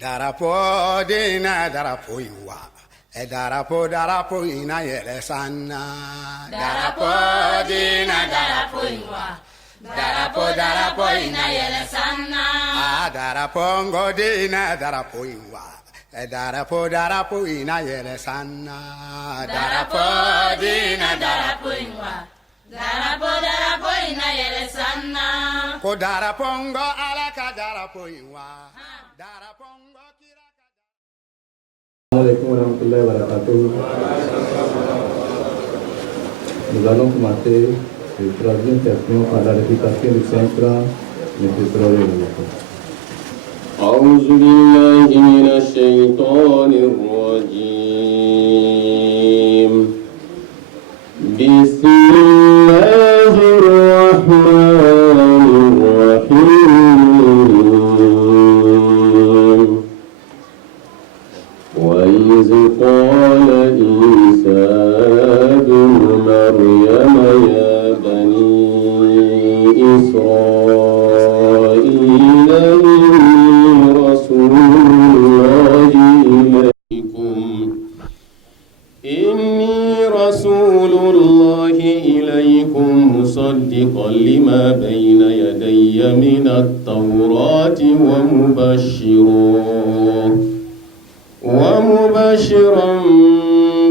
Darapo dina darapo iwa, darapo ina yele sana. Darapo dina darapo iwa, darapo ina yele sana. Darapo ngo dina darapo iwa, darapo ina yele sana. Darapo dina darapo iwa, darapo ina yele sana. Ko darapo ngo alaka darapo iwa. Assalamualaikum warahmatullahi wabarakatuh. Nous allons commencer la troisième session par la récitation du Saint-Plan, M. Traoré. أعوذ بالله من الشيطان الرجيم. بسم الله الرحمن الرحيم. وإذ قال عيسى ابن مريم يا بني إسرائيل إني رسول الله إليكم مصدقا لما بين يدي من التوراة ومبشرا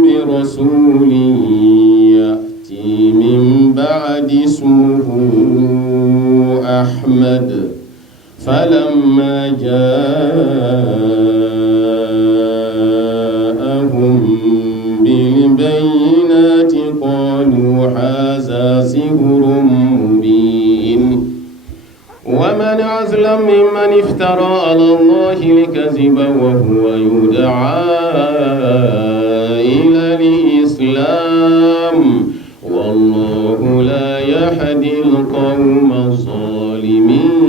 برسول يأتي من بعد اسمه أحمد فلما جاءهم بالبينات قالوا هذا سحر مبين ومن أظلم ممن افترى على الله الكذب وهو يدعى إلى الإسلام والله لا يهدي القوم الظالمين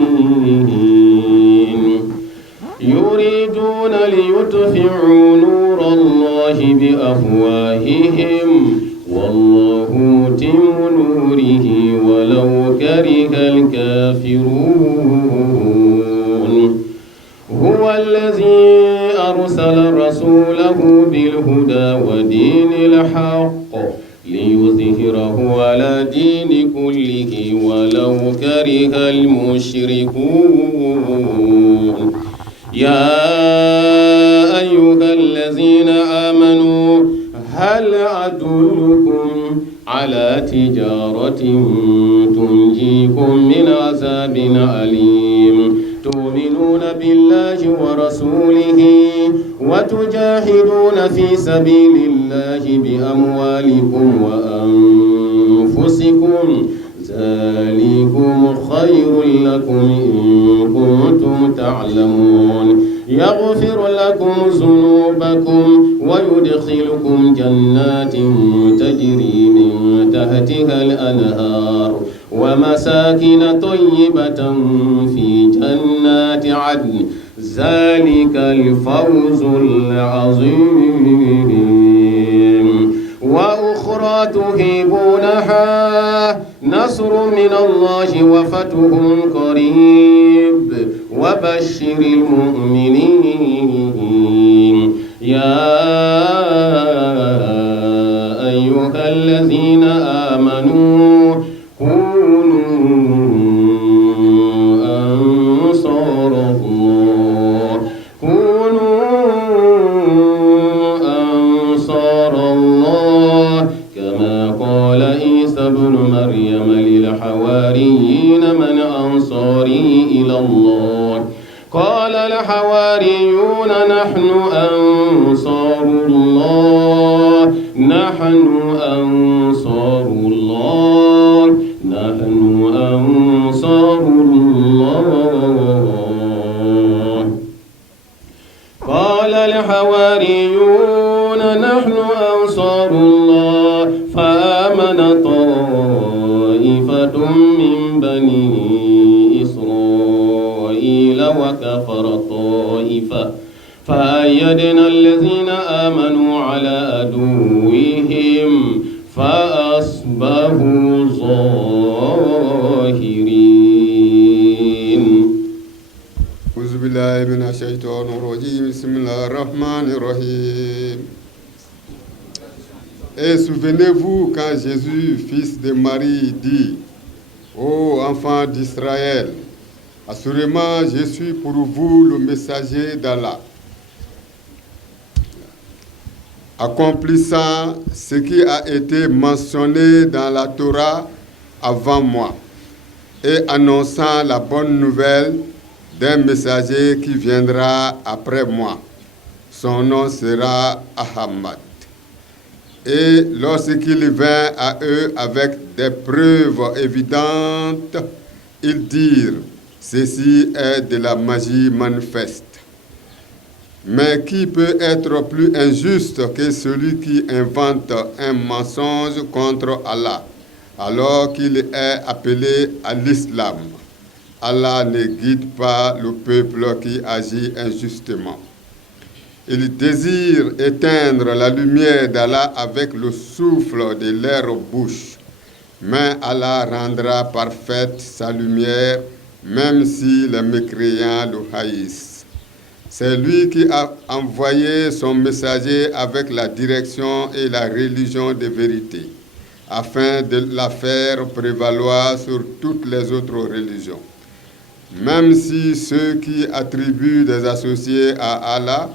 يريدون ليطفئوا نور الله بأفواههم والله متم نوره ولو كره الكافرون هو الذي أرسل رسوله بالهدى ودين الحق ليظهره على دين كله ولو كره المشركون يا أيها الذين آمنوا هل أدلكم على تجارة تنجيكم من عذاب أليم تؤمنون بالله ورسوله وتجاهدون في سبيل الله بأموالكم وأنفسكم ذلكم خير لكم إن كنتم تعلمون يغفر لكم ذنوبكم ويدخلكم جنات تجري من تحتها الأنهار ومساكن طيبة في جنات عدن ذلك الفوز العظيم وأخرى تحبونها نصر من الله وفتح قريب وبشر المؤمنين يا أيها الذين آمنوا كونوا أنصار الله كما قال عيسى ابن مريم للحواريين من أنصاري إلى الله قال الحواريون نحن أنصار الله قال الحواريون نحن أنصار الله فآمن طائفة من بني إسرائيل وكفر طائفة فأيدنا الذين آمنوا على عدوهم فأصبحوا ظاهرين. من الشيطان الرجيم بسم الله الرحمن الرحيم. Et souvenez-vous quand Jésus, fils de Marie, dit: Ô enfants d'Israël, assurément je suis pour vous le messager d'Allah, accomplissant ce qui a été mentionné dans la Torah avant moi et annonçant la bonne nouvelle d'un messager qui viendra après moi. Son nom sera Ahmad. Et lorsqu'il vint à eux avec des preuves évidentes, ils dirent: ceci est de la magie manifeste. Mais qui peut être plus injuste que celui qui invente un mensonge contre Allah, alors qu'il est appelé à l'islam? Allah ne guide pas le peuple qui agit injustement. Il désire éteindre la lumière d'Allah avec le souffle de leur bouche, mais Allah rendra parfaite sa lumière, même si les mécréants le haïssent. C'est lui qui a envoyé son messager avec la direction et la religion de vérité, afin de la faire prévaloir sur toutes les autres religions. Même si ceux qui attribuent des associés à Allah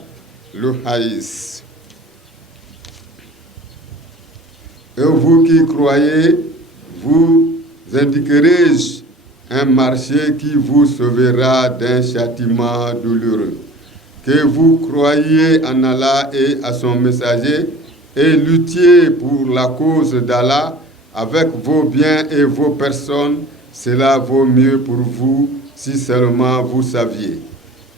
le haïssent. Et vous qui croyez, vous indiquerai-je un marché qui vous sauvera d'un châtiment douloureux. Que vous croyiez en Allah et à son messager et luttiez pour la cause d'Allah avec vos biens et vos personnes, cela vaut mieux pour vous si seulement vous saviez.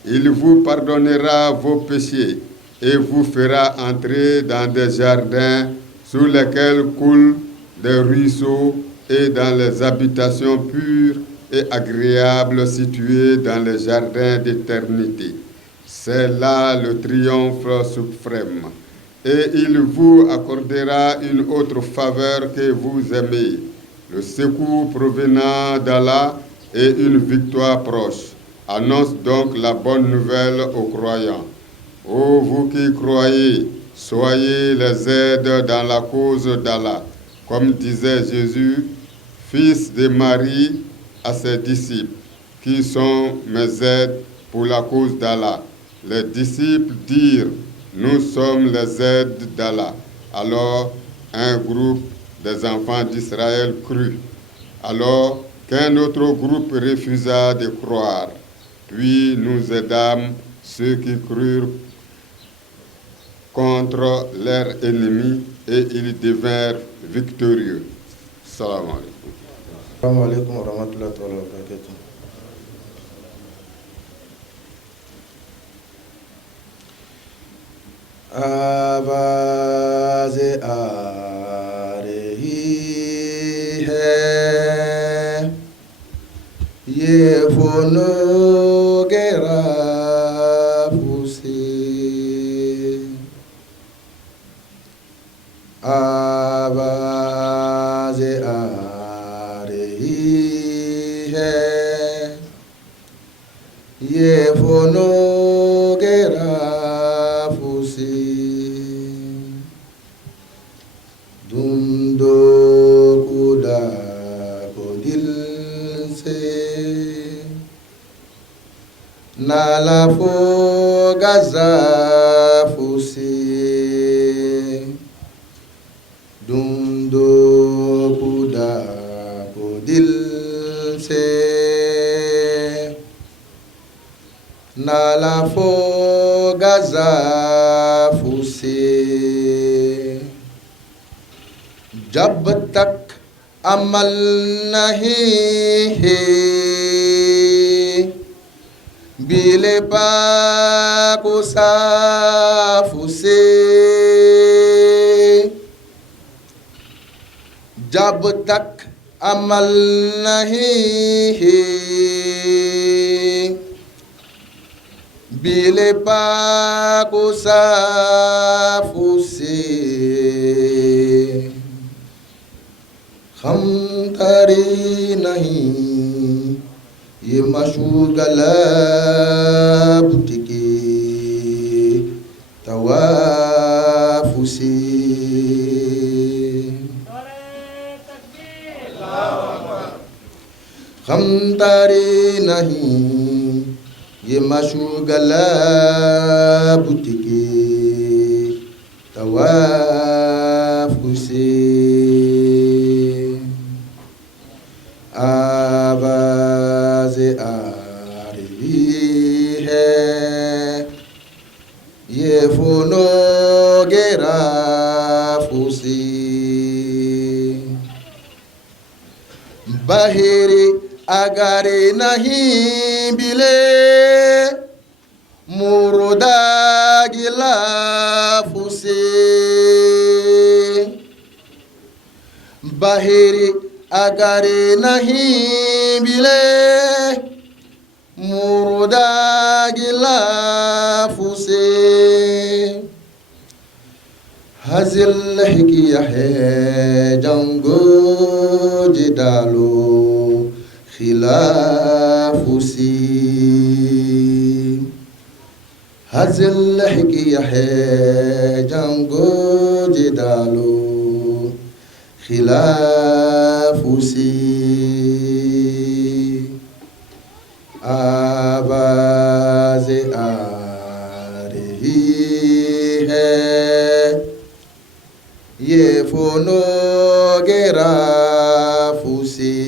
Il vous pardonnera vos péchés et vous fera entrer dans des jardins sous lesquels coulent des ruisseaux et dans les habitations pures et agréables situées dans les jardins d'éternité. C'est là le triomphe suprême. Et il vous accordera une autre faveur que vous aimez, le secours provenant d'Allah et une victoire proche. Annonce donc la bonne nouvelle aux croyants. Ô vous qui croyez, soyez les aides dans la cause d'Allah, comme disait Jésus, fils de Marie, à ses disciples, qui sont mes aides pour la cause d'Allah. Les disciples dirent: nous sommes les aides d'Allah. Alors un groupe des enfants d'Israël crut. Alors qu'un autre groupe refusa de croire. Puis nous aidâmes ceux qui crurent contre leurs ennemis et ils devinrent victorieux. Salam alaikum. Salam alaikum wa rahmatullahi wa barakatuh. आवाज़ आ रही है ये फोनोग्राफ से आवाज़ आ रही है ये फोनोग्राफ से तुम दो खुदा को दिल से नाला फो गज़ाफ से तुम दो खुदा को दिल से नाला फो गज़ाफ से जब तक अमल नहीं है बिले पाक साफ से जब तक अमल नहीं है बिले पाक साफ से हम तरी नहीं ये मशहूर गलब tawafusi khamtari nahi ye mashugala butiki tawafusi आवाज़े आ रही है ये फोनोगेरा फूसी बहिरी अगारे नहीं बिले मुर्दा गिला फूसी बहिरी अगारे नहीं बिले मुर्दा गिला फूसे हज़िल किया है जंगो जिदालो खिलाफुसी हज़िल किया है जंगो जिदालो खिलाफुसी आवाज़ आ रही है ये फोनोगेरा फूसी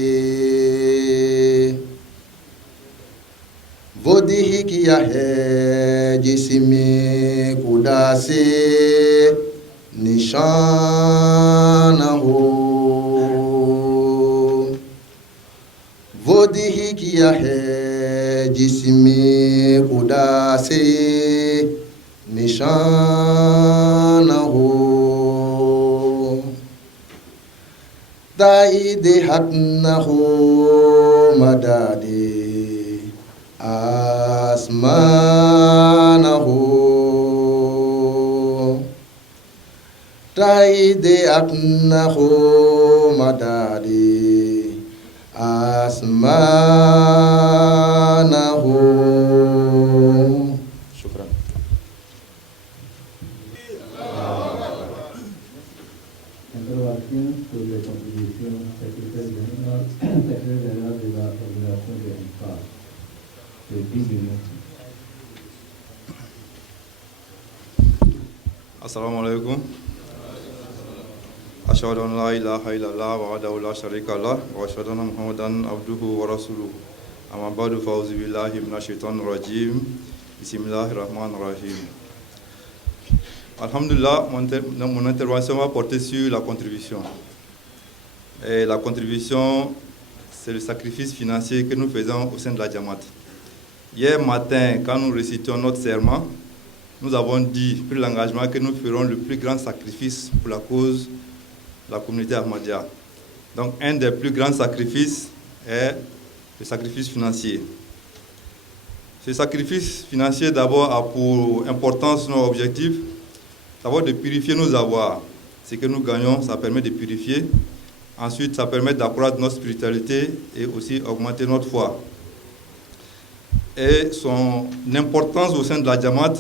वो दी किया है जिसमें खुदा से निशान हो वो दी किया है जिसमें खुदा से निशान हो ताईद हक न हो मदादे आसमान हो ताईद हक न हो मदादे आसमान हो शुक्रान Intervention sur les contributions secrétaire général de la Organisation des Enfants. C'est 10 minutes. Assalamu alaikum. Ashhadu an la ilaha illallah wa wahdahu la sharika lah wa ashhadu anna Muhammadan abduhu wa rasuluhu. Amma ba'du fa a'udhu billahi minash shaitanir rajim. Bismillahir rahmanir rahim. Alhamdulillah, mon intervention va porter sur la contribution. Et la contribution, c'est le sacrifice financier que nous faisons au sein de la Jamaat. Hier matin, quand nous récitions notre serment, nous avons dit, pris l'engagement que nous ferons le plus grand sacrifice pour la cause de la communauté Ahmadiyya. Donc, un des plus grands sacrifices est le sacrifice financier. Ce sacrifice financier, d'abord, a pour importance nos objectifs. D'abord, de purifier nos avoirs. Ce que nous gagnons, ça permet de purifier. Ensuite, ça permet d'accroître notre spiritualité et aussi augmenter notre foi. Et son importance au sein de la Jamaat,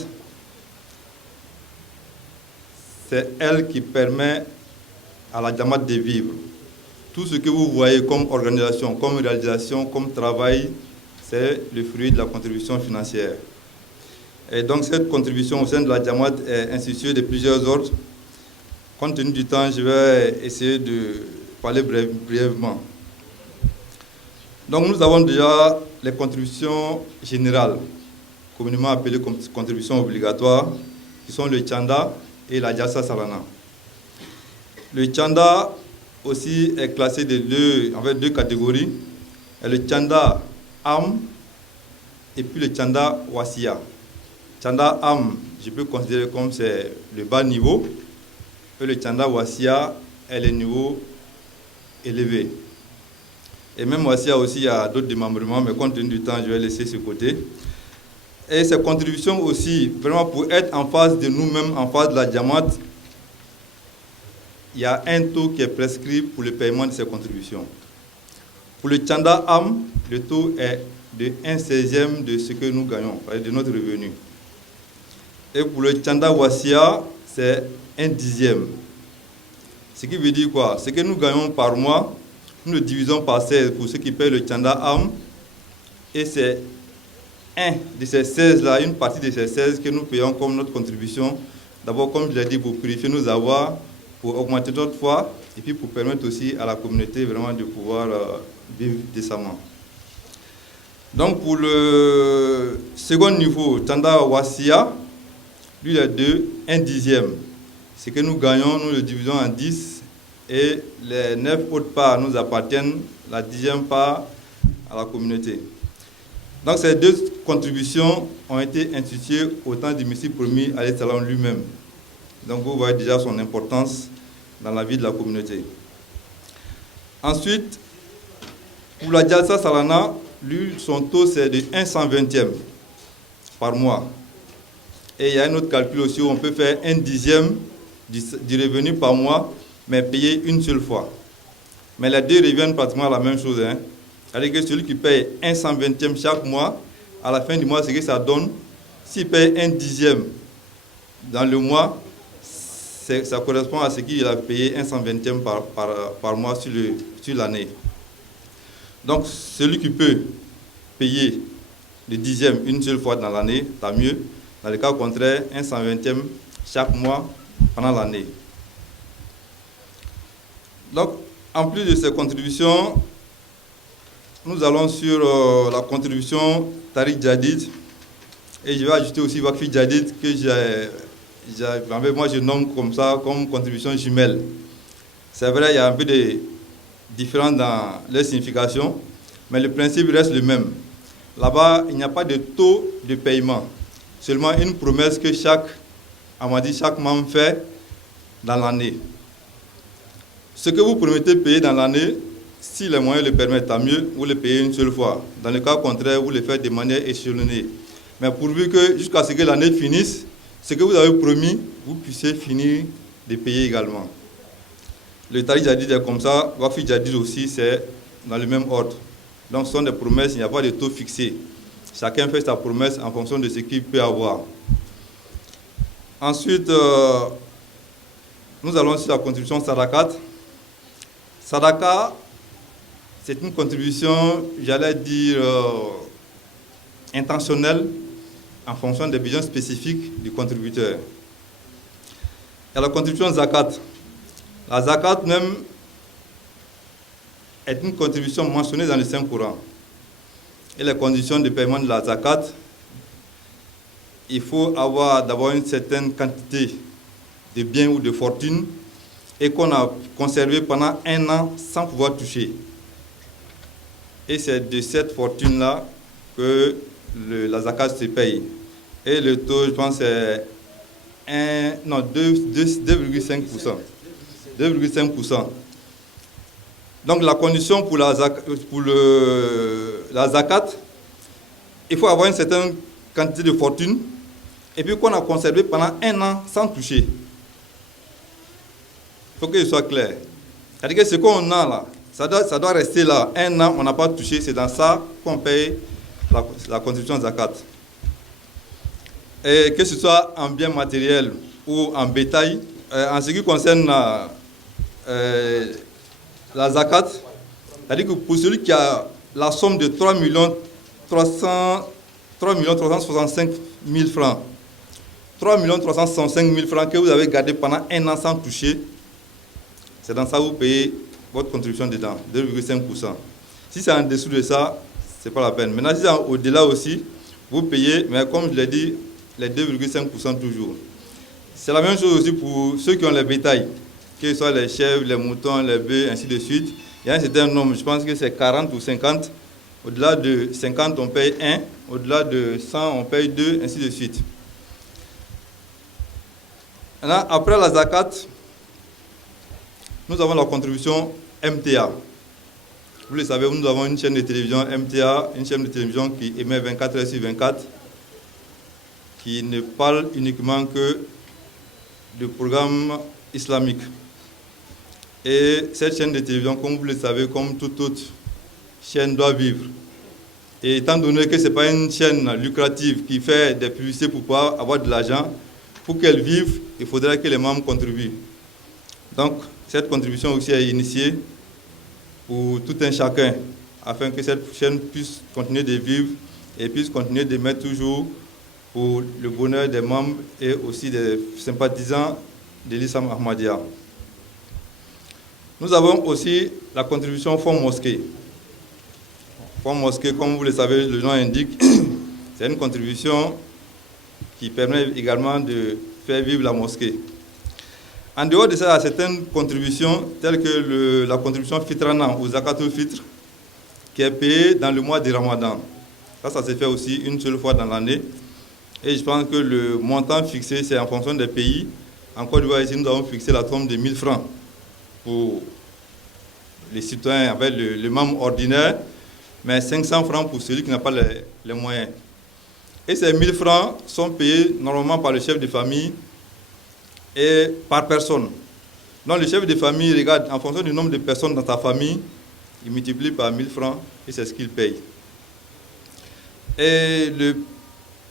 c'est elle qui permet à la Jamaat de vivre. Tout ce que vous voyez comme organisation, comme réalisation, comme travail, c'est le fruit de la contribution financière. Et donc cette contribution au sein de la Jamaat est instituée de plusieurs ordres. Compte tenu du temps, je vais essayer de parler brièvement. Donc nous avons déjà les contributions générales, communément appelées contributions obligatoires, qui sont le Chanda et la Jalsa Salana. Le Chanda aussi est classé avec deux catégories. Et le Chanda Am et puis le Chanda Wasiya. Chanda Am, je peux considérer comme c'est le bas niveau, et le Chanda Wasiya est le niveau élevé. Et même Wasiya aussi, il y a d'autres démembrements, mais compte tenu du temps, je vais laisser ce côté. Et ces contributions aussi, vraiment pour être en face de nous-mêmes, en face de la Jamaat, il y a un taux qui est prescrit pour le paiement de ces contributions. Pour le Chanda Am, le taux est de 1/16e de ce que nous gagnons, de notre revenu. Et pour le Tchanda Wassia, c'est 1/10. Ce qui veut dire quoi? Ce que nous gagnons par mois, nous le divisons par 16 pour ceux qui payent le Tchanda Am. Et c'est un de ces 16-là, une partie de ces 16 que nous payons comme notre contribution. D'abord, comme je l'ai dit, pour purifier nos avoirs, pour augmenter notre foi, et puis pour permettre aussi à la communauté vraiment de pouvoir vivre décemment. Donc pour le second niveau, Tchanda Wassia, lui il est de 1/10. Ce que nous gagnons, nous le divisons en 10 et les 9 autres parts nous appartiennent, la 10e part à la communauté. Donc ces deux contributions ont été instituées au temps du Messie promis alayhi salam lui-même. Donc vous voyez déjà son importance dans la vie de la communauté. Ensuite, pour la Jalsa Salana, lui, son taux c'est de 1/120 par mois. Et il y a un autre calcul aussi où on peut faire 1/10 du revenu par mois, mais payer une seule fois. Mais les deux reviennent pratiquement à la même chose. C'est-à-dire que celui qui paye 1/120 chaque mois, à la fin du mois, c'est que ça donne, s'il paye 1/10 dans le mois, ça correspond à ce qu'il a payé 1/120 par mois sur l'année. Donc, celui qui peut payer le 10e une seule fois dans l'année, tant mieux. Dans le cas contraire, 1/120 chaque mois pendant l'année. Donc, en plus de ces contributions, nous allons sur la contribution Tariq Jadid. Et je vais ajouter aussi Wakfi Jadid que moi je nomme comme ça, comme contribution jumelle. C'est vrai, il y a un peu de différence dans les significations, mais le principe reste le même. Là-bas, il n'y a pas de taux de paiement, seulement une promesse que chaque membre fait dans l'année. Ce que vous promettez de payer dans l'année, si les moyens le permettent, tant mieux, vous le payez une seule fois. Dans le cas contraire, vous le faites de manière échelonnée. Mais pourvu que jusqu'à ce que l'année finisse, ce que vous avez promis, vous puissiez finir de payer également. Le Tariq Jadid est comme ça, Wakfi Jadid aussi, c'est dans le même ordre. Donc ce sont des promesses, il n'y a pas de taux fixé. Chacun fait sa promesse en fonction de ce qu'il peut avoir. Ensuite, nous allons sur la contribution Sadakat. Sadaka, c'est une contribution, j'allais dire, intentionnelle en fonction des besoins spécifiques du contributeur. Il y a la contribution Zakat. La Zakat même est une contribution mentionnée dans le Saint-Coran. Et les conditions de paiement de la Zakat, il faut avoir d'abord une certaine quantité de biens ou de fortune et qu'on a conservé pendant 1 an sans pouvoir toucher. Et c'est de cette fortune-là que la Zakat se paye. Et le taux, je pense, c'est 2,5%. 2,5%. Donc la condition pour la Zakat, il faut avoir une certaine quantité de fortune et puis qu'on a conservé pendant 1 an sans toucher. Il faut que ce soit clair. C'est-à-dire que ce qu'on a là, ça doit rester là. 1 an, on n'a pas touché, c'est dans ça qu'on paye la contribution Zakat. Et que ce soit en bien matériel ou en bétail, en ce qui concerne la Zakat, c'est-à-dire que pour celui qui a la somme de 3 365 000 francs, 3 365 000 francs que vous avez gardé pendant 1 an sans toucher, c'est dans ça que vous payez votre contribution dedans, 2,5%. Si c'est en dessous de ça, ce n'est pas la peine. Maintenant, si c'est au-delà aussi, vous payez, mais comme je l'ai dit, les 2,5% toujours. C'est la même chose aussi pour ceux qui ont les bétails, que ce soit les chèvres, les moutons, les bœufs, ainsi de suite. Il y a un certain nombre, je pense que c'est 40 ou 50. Au-delà de 50, on paye 1. Au-delà de 100, on paye 2, ainsi de suite. Maintenant, après la Zakat, nous avons la contribution MTA. Vous le savez, nous avons une chaîne de télévision MTA, une chaîne de télévision qui émet 24 heures sur 24, qui ne parle uniquement que de programmes islamiques. Et cette chaîne de télévision, comme vous le savez, comme toute autre chaîne, doit vivre. Et étant donné que ce n'est pas une chaîne lucrative qui fait des publicités pour pouvoir avoir de l'argent, pour qu'elle vive, il faudrait que les membres contribuent. Donc, cette contribution aussi est initiée pour tout un chacun, afin que cette chaîne puisse continuer de vivre et puisse continuer de mettre toujours pour le bonheur des membres et aussi des sympathisants de l'Islam Ahmadiyya. Nous avons aussi la contribution Fonds Mosquée. Fonds Mosquée, comme vous le savez, le nom indique, c'est une contribution qui permet également de faire vivre la mosquée. En dehors de ça, il y a certaines contributions, telles que la contribution Fitrana ou Zakatul Fitr, qui est payée dans le mois de Ramadan. Ça se fait aussi une seule fois dans l'année. Et je pense que le montant fixé, c'est en fonction des pays. En Côte d'Ivoire, ici, nous avons fixé la somme de 1000 francs pour les citoyens avec le membre ordinaire, mais 500 francs pour celui qui n'a pas les moyens. Et ces 1000 francs sont payés normalement par le chef de famille et par personne. Donc le chef de famille regarde en fonction du nombre de personnes dans ta famille, il multiplie par 1000 francs et c'est ce qu'il paye. Et le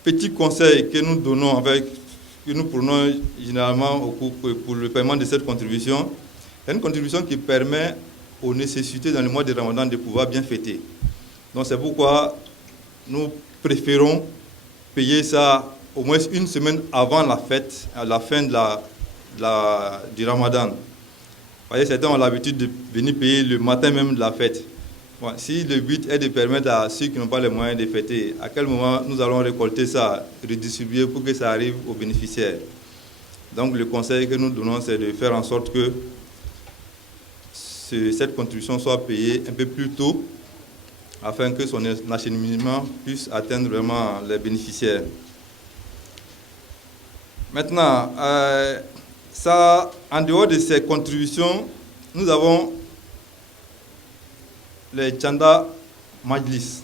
petit conseil que nous donnons, que nous prenons généralement pour le paiement de cette contribution, c'est une contribution qui permet aux nécessités dans le mois de Ramadan de pouvoir bien fêter. Donc c'est pourquoi nous préférons payer ça au moins une semaine avant la fête, à la fin du Ramadan. Vous voyez, certains ont l'habitude de venir payer le matin même de la fête. Bon, si le but est de permettre à ceux qui n'ont pas les moyens de fêter, à quel moment nous allons récolter ça, redistribuer pour que ça arrive aux bénéficiaires. Donc le conseil que nous donnons, c'est de faire en sorte que cette contribution soit payée un peu plus tôt, afin que son acheminement puisse atteindre vraiment les bénéficiaires. Maintenant, en dehors de ces contributions, nous avons les Chanda Majlis.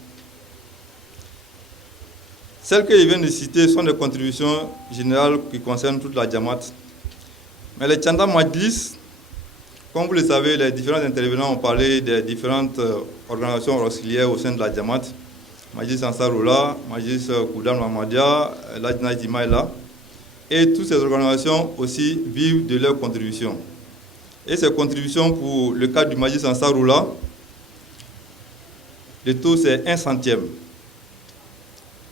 Celles que je viens de citer sont des contributions générales qui concernent toute la Jamaat. Mais les Chanda Majlis, comme vous le savez, les différents intervenants ont parlé des différentes organisations auxiliaires au sein de la Jamaat. Majlis Ansarullah, Majlis Koudam Ahmadiyya, Lajna Jimaïla. Et toutes ces organisations aussi vivent de leurs contributions. Et ces contributions, pour le cas du Majlis Ansarullah, le taux c'est 1 centième.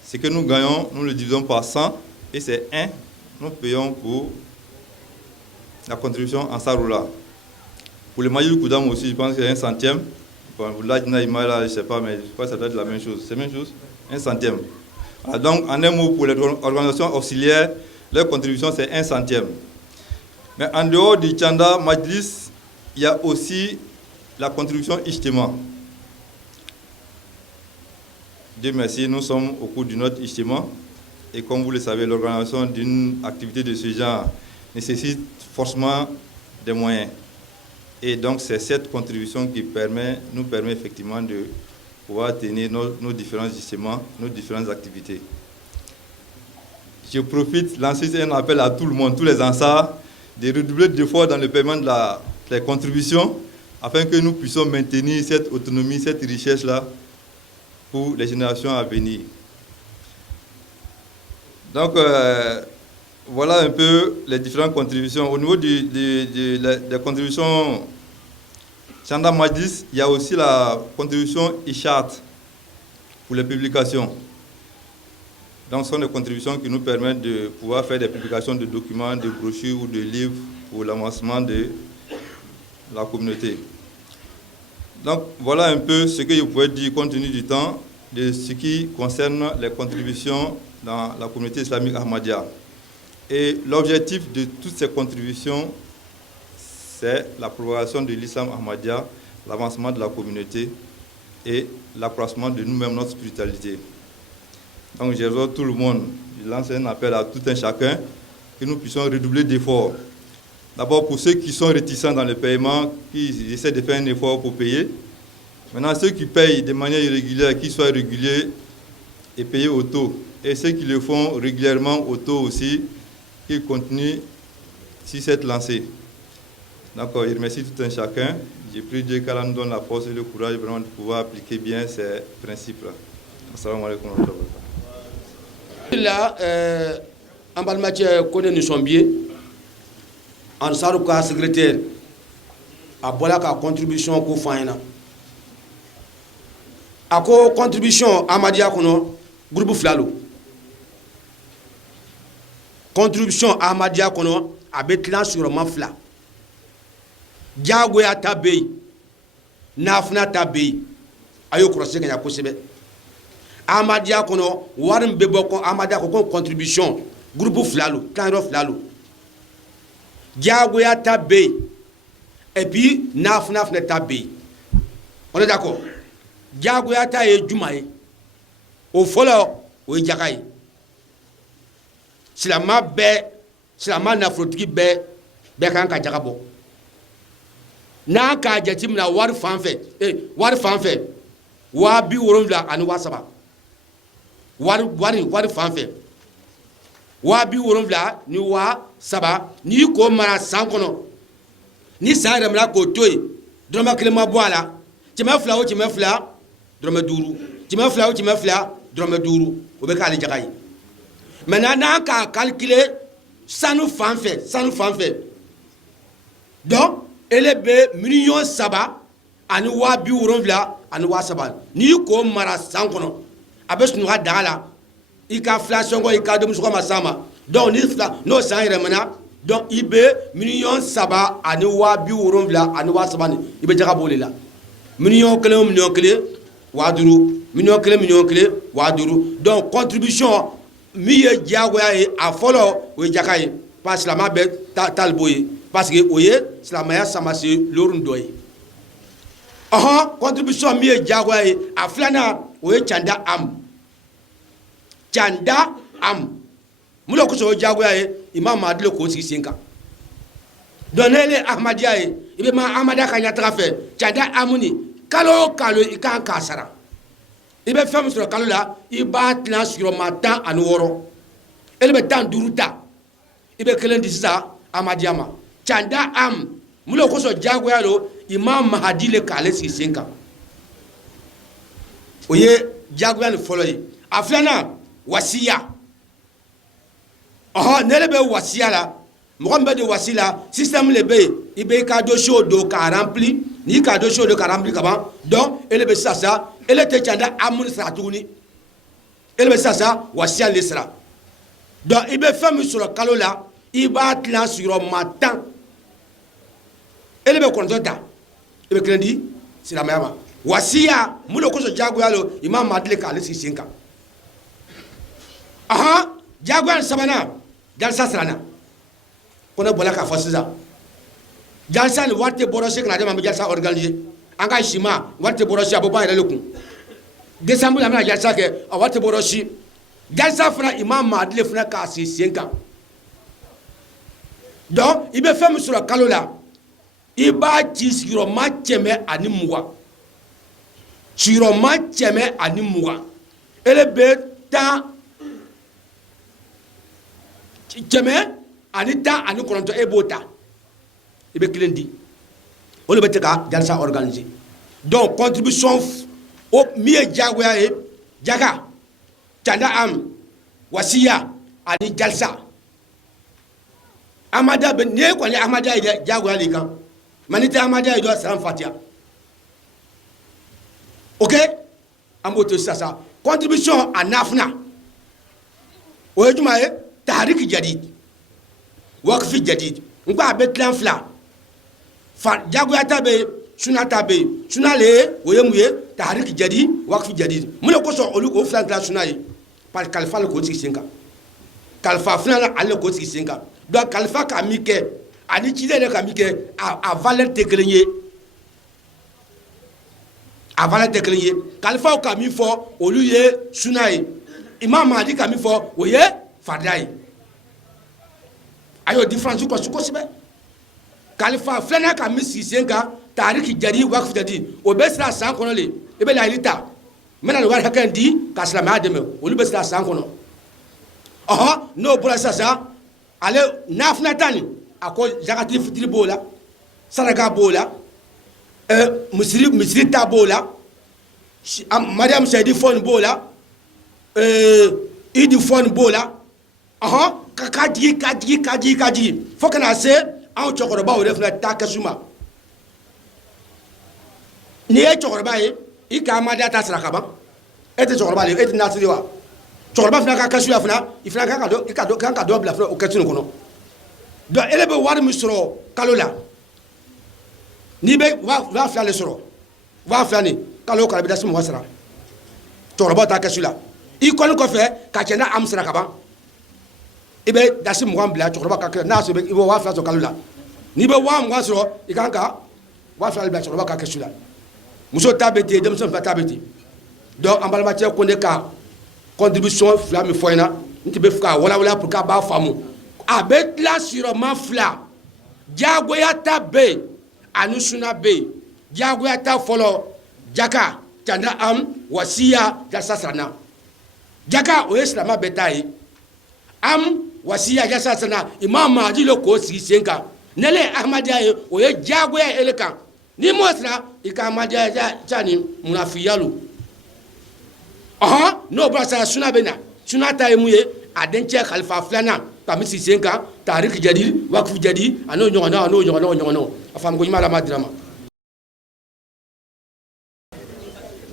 Ce que nous gagnons, nous le divisons par 100 et c'est 1, nous payons pour la contribution Ansarullah. Pour le Majlis Koudam aussi, je pense que c'est 1 centième. Pour l'Ajna Jimaïla, je ne sais pas, mais je crois que ça doit être la même chose. C'est la même chose, 1 centième. Alors, donc, en un mot, pour les organisations auxiliaires, leur contribution, c'est 1 centième. Mais en dehors du Chanda Majlis, il y a aussi la contribution Ijtima. Dieu merci, nous sommes au cours de notre Ijtima. Et comme vous le savez, l'organisation d'une activité de ce genre nécessite forcément des moyens. Et donc, c'est cette contribution qui nous permet effectivement de pouvoir tenir nos différents Ijtima, nos différentes activités. Je profite, lancer un appel à tout le monde, tous les Ansars, de redoubler d'efforts dans le paiement des contributions, afin que nous puissions maintenir cette autonomie, cette richesse-là, pour les générations à venir. Donc, voilà un peu les différentes contributions. Au niveau des contributions Chanda Majlis, il y a aussi la contribution Ishat pour les publications. Donc, ce sont des contributions qui nous permettent de pouvoir faire des publications de documents, de brochures ou de livres pour l'avancement de la communauté. Donc, voilà un peu ce que je pouvais dire, compte tenu du temps, de ce qui concerne les contributions dans la communauté islamique Ahmadiyya. Et l'objectif de toutes ces contributions, c'est la propagation de l'islam Ahmadiyya, l'avancement de la communauté et l'accroissement de nous-mêmes, notre spiritualité. Donc j'exhorte tout le monde, je lance un appel à tout un chacun, que nous puissions redoubler d'efforts. D'abord pour ceux qui sont réticents dans le paiement, qui essaient de faire un effort pour payer. Maintenant ceux qui payent de manière irrégulière, qu'ils soient réguliers et payés au taux. Et ceux qui le font régulièrement au taux aussi, qu'ils continuent sur cette lancée. Donc je remercie tout un chacun. J'ai pris Dieu qu'Allah nous donne la force et le courage vraiment de pouvoir appliquer bien ces principes-là. Assalamu alaikum wa rahmatullahi wa barakatuh. Là, en bas de matière, connaît nous sommes bien. En saruka secrétaire, à voilà ka contribution ko faina. Ako contribution Amadia kono groupe Flalo. Contribution Amadia kono abetlan sur manfla. Diago ya tabei. Nafna tabei. Ayo croiser kanya kosebe. Amadia kono warim bebo ko Amadia ko contribution groupe Flalo, Clan Flalo. Diago ya tabei. Et puis nafna tabei. On est d'accord? Diago ya ta e jumae. Au folo o jakai. Silama be silama nafrotiki be kan ka jagabo. Na ka jatim na war fanfe wa bi woronvla anu wasaba war fanfe wa bi woronvla ni wa saba ni ko mara sankono ni sare mra ko toy droma klema boala tima fla droma duru tima fla droma duru o be kali jagai maintenant na ka calculer sanu fanfe donc ele be million saba ani wa bi woronvla ani wa saba ni ko mara sankono abesu nuga dala ika inflation ko ika dum so masama donc ni fla no sanre mana donc ibe million saba ani wa bi woronvla ani wa saba ni ibe jaga bolela million kele wa duru million kele wa duru donc contribution mi ye diagoya e a folo we jakai parce la mabe talboye parce que oye islamaya samase lorun doy contribution mi diagoya e a flana oye chanda am mulo ko so diagoya e imam adle ko si sinka donele ahmadia e ibe ma ahmada kanya trafe chanda amuni kalo ikan kasara ibe femme sur kalo la iba tlan sur matin an woro elbe tan duruta ibe kelen disa amadiama chanda mulo ko so jago yalo imam mahadi le kale si senka oye jago yalo foloyi aflana wasiya nelebe wasiya la mohammed de wasila système lebe ibe ka do show do ka rempli ni ka do show do ka rempli kaba donc elebe ça ele te chanda amun satuni elebe ça wasiya lesra donc ibe femme sur kalo la iba tlan sur matin elebe konzota ibe krendi sila mayama wasiya mulo ko so jago yalo imam madle ka lesi sinka jago an sabana dal sasrana kono bola ka fasiza jalsa ni warte borosé kana dema jalsa organisé anga shima warte borosé abo ba lekun décembre la na jalsa ke warte borosé jalsa fana imam madle fana ka si senka donc ibe femme sur la kalola iba ci siro macheme ani muwa siro macheme ani muwa ele be ta cheme ani ta ani koronto ebota ibe klendi on le beteka jalsa organisé donc contribution au mieux jagoya e jaga tanda wasiya ani jalsa amada ben ne ko ni amada ide jagoya le kan manita amada ide salam fatia OK amboto ça contribution à nafna o juma e tahrik jadid waqf jadid ngba betlan fla fa jagoya tabe suna le woyemuye tahrik jadi waqf jadid mun ko so olu ko flan la suna yi par kalfa le ko tiki senka kalfa flan ala ko tiki senka donc kalfa ka mike ani chide le ka mike a valeur teklenye kalfa ka mi fo olu ye suna yi imam madi ka mi fo woye fadai ayo difference ko sibe kalfa flan ka mi si senka tariki jadi waqf jadi o besra san kono le e be la ilita mena no war hakan di kasla ma deme o lu besra san kono no bula sasa ale nafna tani ako zakati fitri bola saraga bola misri ta bola mariam saidi fon bola idi fon bola ka jigi fo kana se an chokoroba o refna ta kasuma ni e chokoroba ye I ka amadi ata sira kaba ete chokoroba le ete nasiri wa chokoroba fina ka kasuya fina ifina ka do bla fina o kasunu kono do elebe wari mi soro kalola ni be wa fia le soro wa fia ni kalo kala bida simu wasara chokoroba ta kasula I kɔni kɔfɛ ka cɛ na am sira kaban I bɛ dasi mugan bila cɛkɔrɔba ka kɛ n'a sɔrɔ I bɛ 2000 sɔrɔ kalo la n'i bɛ 20,000 sɔrɔ I kan ka 2000 bila cɛkɔrɔba ka kɛsu la muso ta bɛ ten denmisɛn fila ta bɛ ten donc an balimacɛ ko ne ka contribution fila min fɔ in na n tun bɛ fɛ k'a walawala pour que a b'a faamu a bɛ tila sigiyɔrɔma fila diyagoya ta bɛ yen ani suna bɛ yen diyagoya ta fɔlɔ jaka tanda am wasiya jasa sarana jaka o ye silama bɛɛ ta ye am wasiya jasa sarana imam mahdi le k'o sigi sen kan ne le ahmadiyya ye o ye diyagoya ele kan ni m'o sira I ka ahmadiyya ja ni munafiya lo n'o bɔra sa suna bɛ na suna ta ye mun ye a dencɛ kalifa filanan ka min sigi sen kan tariki jadi wakifu jadi a n'o ɲɔgɔnnaw a faamu ko ɲuman la ma dira ma.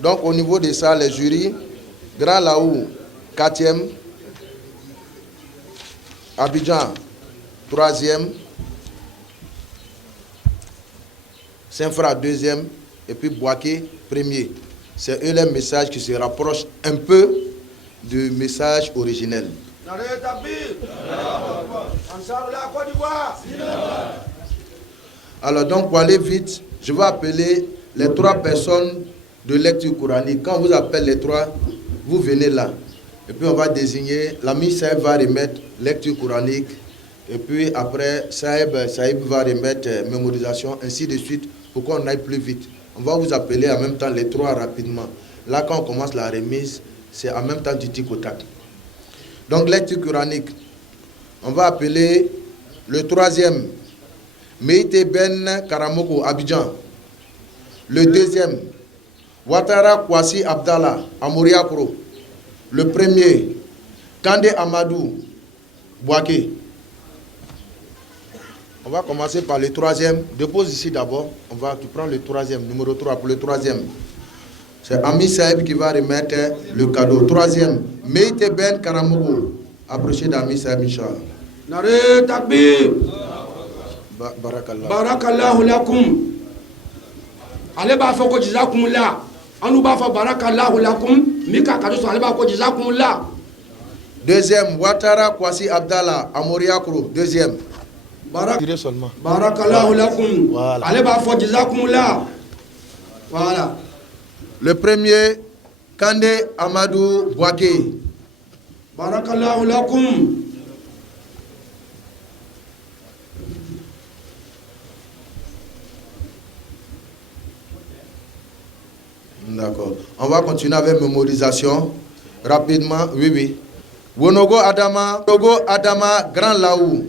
Donc au niveau de ça, les jurys, Grand Laou, 4e, Abidjan, 3e, Saint-Fra, 2e, et puis Boaké, 1er. C'est eux les messages qui se rapprochent un peu du message originel. Alors donc pour aller vite, je vais appeler les 3 personnes de lecture coranique. Quand on vous appelle les 3, vous venez là. Et puis on va désigner, l'ami Saïb va remettre lecture coranique. Et puis après, Saïb va remettre mémorisation, ainsi de suite, pour qu'on aille plus vite. On va vous appeler en même temps les 3 rapidement. Là, quand on commence la remise, c'est en même temps du tic au tac. Donc lecture coranique. On va appeler le 3e, Meïté Ben Karamoko, Abidjan. Le 2e, Ouattara Kwasi Abdallah, Amoriakro. Le 1er, Kandé Amadou, Boaké. On va commencer par le 3e. Dépose ici d'abord. Tu prends le 3e, numéro 3 pour le 3e. C'est Ami Saïb qui va remettre le cadeau. 3e, Meïté Ben Karamoko. Approchez d'Ami Saïb, Inch'Allah. Nare takbir. Barakallah. Barakallahu lakum. Ale b'a fɔ ko jazakumullah. Anu b'a fɔ barakallahu lakum. Mika kadu so ale b'a ko jazakumullah. 2e, Ouattara Kwasi Abdallah, Amoriakro. 2e. Barakallahu lakum. Voilà. Ale b'a fɔ jazakumullah. Voilà. Le 1er, Kandé Amadou Boaké. Barakallahu lakum. D'accord. On va continuer avec mémorisation. Rapidement, oui. Wonogo Adama, Grand Laou.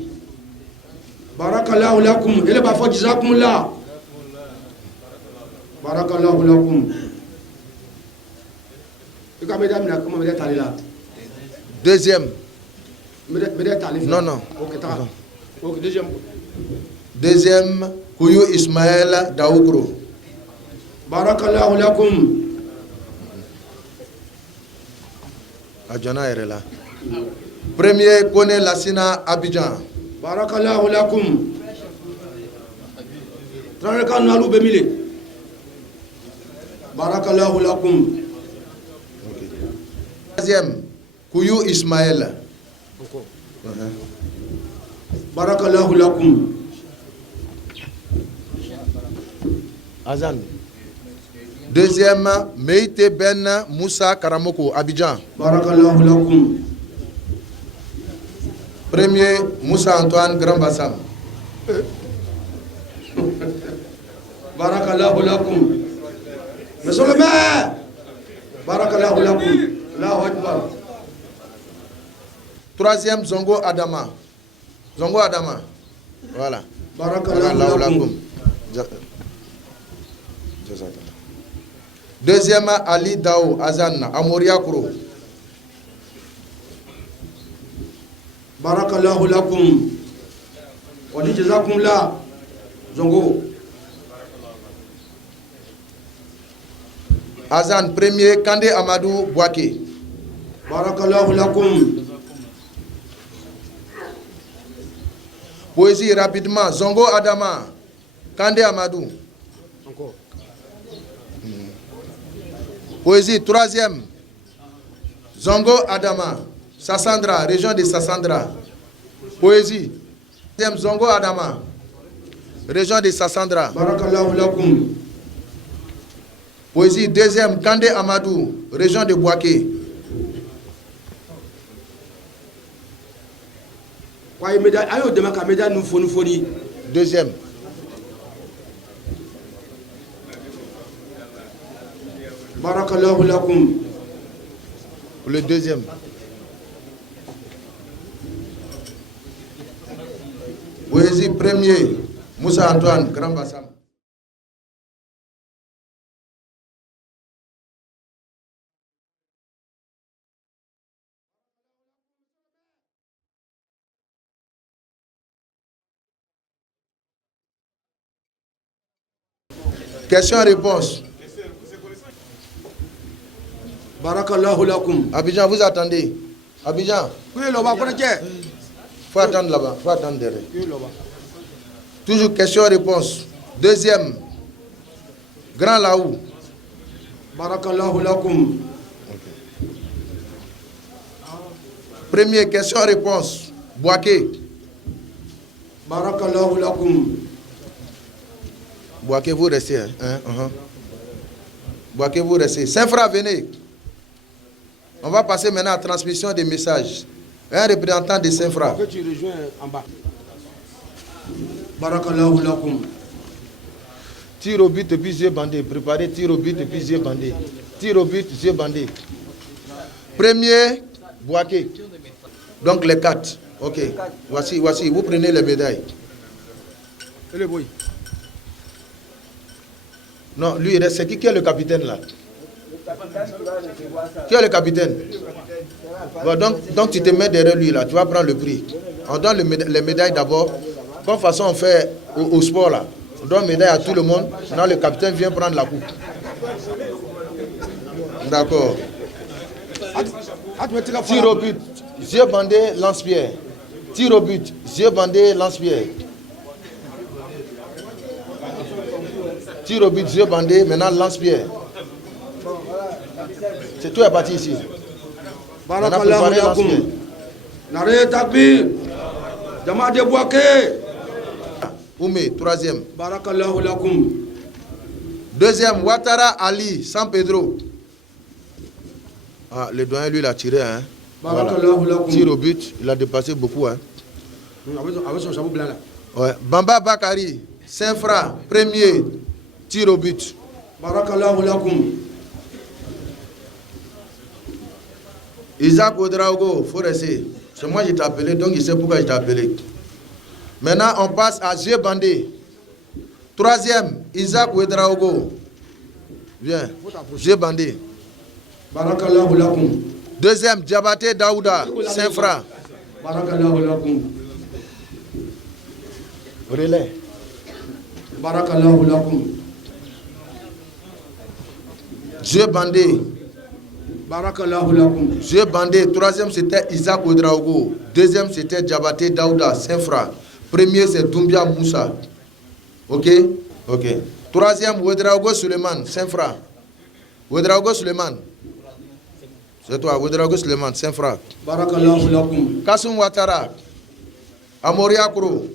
Barakallahu lakum. Ele b'a fɔ jazakumullah. Barakallahu lakum. I ka médaille mina comment médaille tali la. 2e. Médaille tali. Non. OK, 2e. 2e, Kouyou Ismaël Daoukro. Barakallahu lakum. Adjana est là. 1er, Kone Lassina Abidjan. Barakallahu lakum. Tranaka nalu bemile. Barakallahu lakum. 3e, Kouyou Ismaël. Barakallahu lakum. Azan. 2e, Meïté Ben Moussa Karamoko, Abidjan. Barakallahu lakum. 1er, Moussa Antoine Grand Bassam. Barakallahu lakum. Monsieur le maire. Barakallahu lakum. Allahu Akbar. 3e, Zongo Adama. Voilà. Barakallahu lakum. 2e, Ali Dao Azan, Amoriakro. Barakallahu lakum. On dit jazakum la. Zongo. Azan premier, Kandé Amadou Bouaké. Barakallahu lakum. Poésie rapidement, Zongo Adama, Kandé Amadou. Encore. Poésie troisième, Zongo Adama, Sassandra, région de Sassandra. Poésie deuxième, Zongo Adama, région de Sassandra. Barakallahu lakum. Poésie deuxième, Kandé Amadou, région de Bouaké. Deuxième. Barakallahu lakum. Le deuxième. Poésie premier, Moussa Antoine, Grand Bassam. Question-réponse. Barakallahu lakum. Abidjan, vous attendez. Abidjan. Oui, là-bas, faut attendre là-bas. Faut attendre derrière. Toujours question-réponse. Deuxième. Grand Laou. Barakallahu lakum. Premier question-réponse. Bouaké. Barakallahu lakum. Bouaké, vous restez. Bouaké, vous restez. Saint-Fra, venez. On va passer maintenant à la transmission des messages. Un représentant de Saint-Fra. Que tu rejoins en bas. Barakallahu lakum. Tir au but et puis yeux bandés. Préparez, tir au but et puis yeux bandés. Tir au but, yeux bandés. Premier, Bouaké. Donc les 4. Ok. Voici. Vous prenez les médailles. Et le boy. Non, lui, c'est qui est le capitaine là? Qui est le capitaine? Bon, donc tu te mets derrière lui là, tu vas prendre le prix. On donne les médailles d'abord. Comme façon on fait au sport là. On donne médaille à tout le monde. Maintenant le capitaine vient prendre la coupe. D'accord. Tir au but, yeux bandés, lance-pierre. Tir au but, yeux bandés, lance-pierre. Tir au but, yeux bandés, maintenant lance-pierre. C'est tout est parti ici. Barakallahu lakum. Nare takbir. Jama de Bouaké. Oumé, troisième. Barakallahu lakum. Deuxième, Ouattara Ali, San Pedro. Ah, le doyen, lui, il a tiré. Hein. Barakallahu lakum. Tir au but, il a dépassé beaucoup. Hein. Avec son chapeau blanc là. Ouais. Bamba Bakari, Saint-Fra, premier, tir au but. Barakallahu lakum. Isaac Ouedraogo, faut rester. C'est moi qui t'ai appelé, donc il sait pourquoi je t'ai appelé. Maintenant, on passe à Yeux bandés. Troisième, Isaac Ouedraogo. Viens, Yeux bandés. Barakallahu lakum. Deuxième, Diabaté Daouda, Saint-Fra. Barakallahu lakum. Relais. Barakallahu lakum. Yeux bandés. Barakallahu lakum. Yeux bandés. Troisième, c'était Isaac Ouedraogo. Deuxième, c'était Diabaté Daouda, Saint-Fra. Premier, c'est Doumbia Moussa. Ok? Ok. Troisième, Ouedraogo Suleiman, Saint-Fra. Ouedraogo Suleiman. C'est toi, Ouedraogo Suleiman, Saint-Fra. Barakallahu lakum. Kassoum Ouattara, Amoriakro.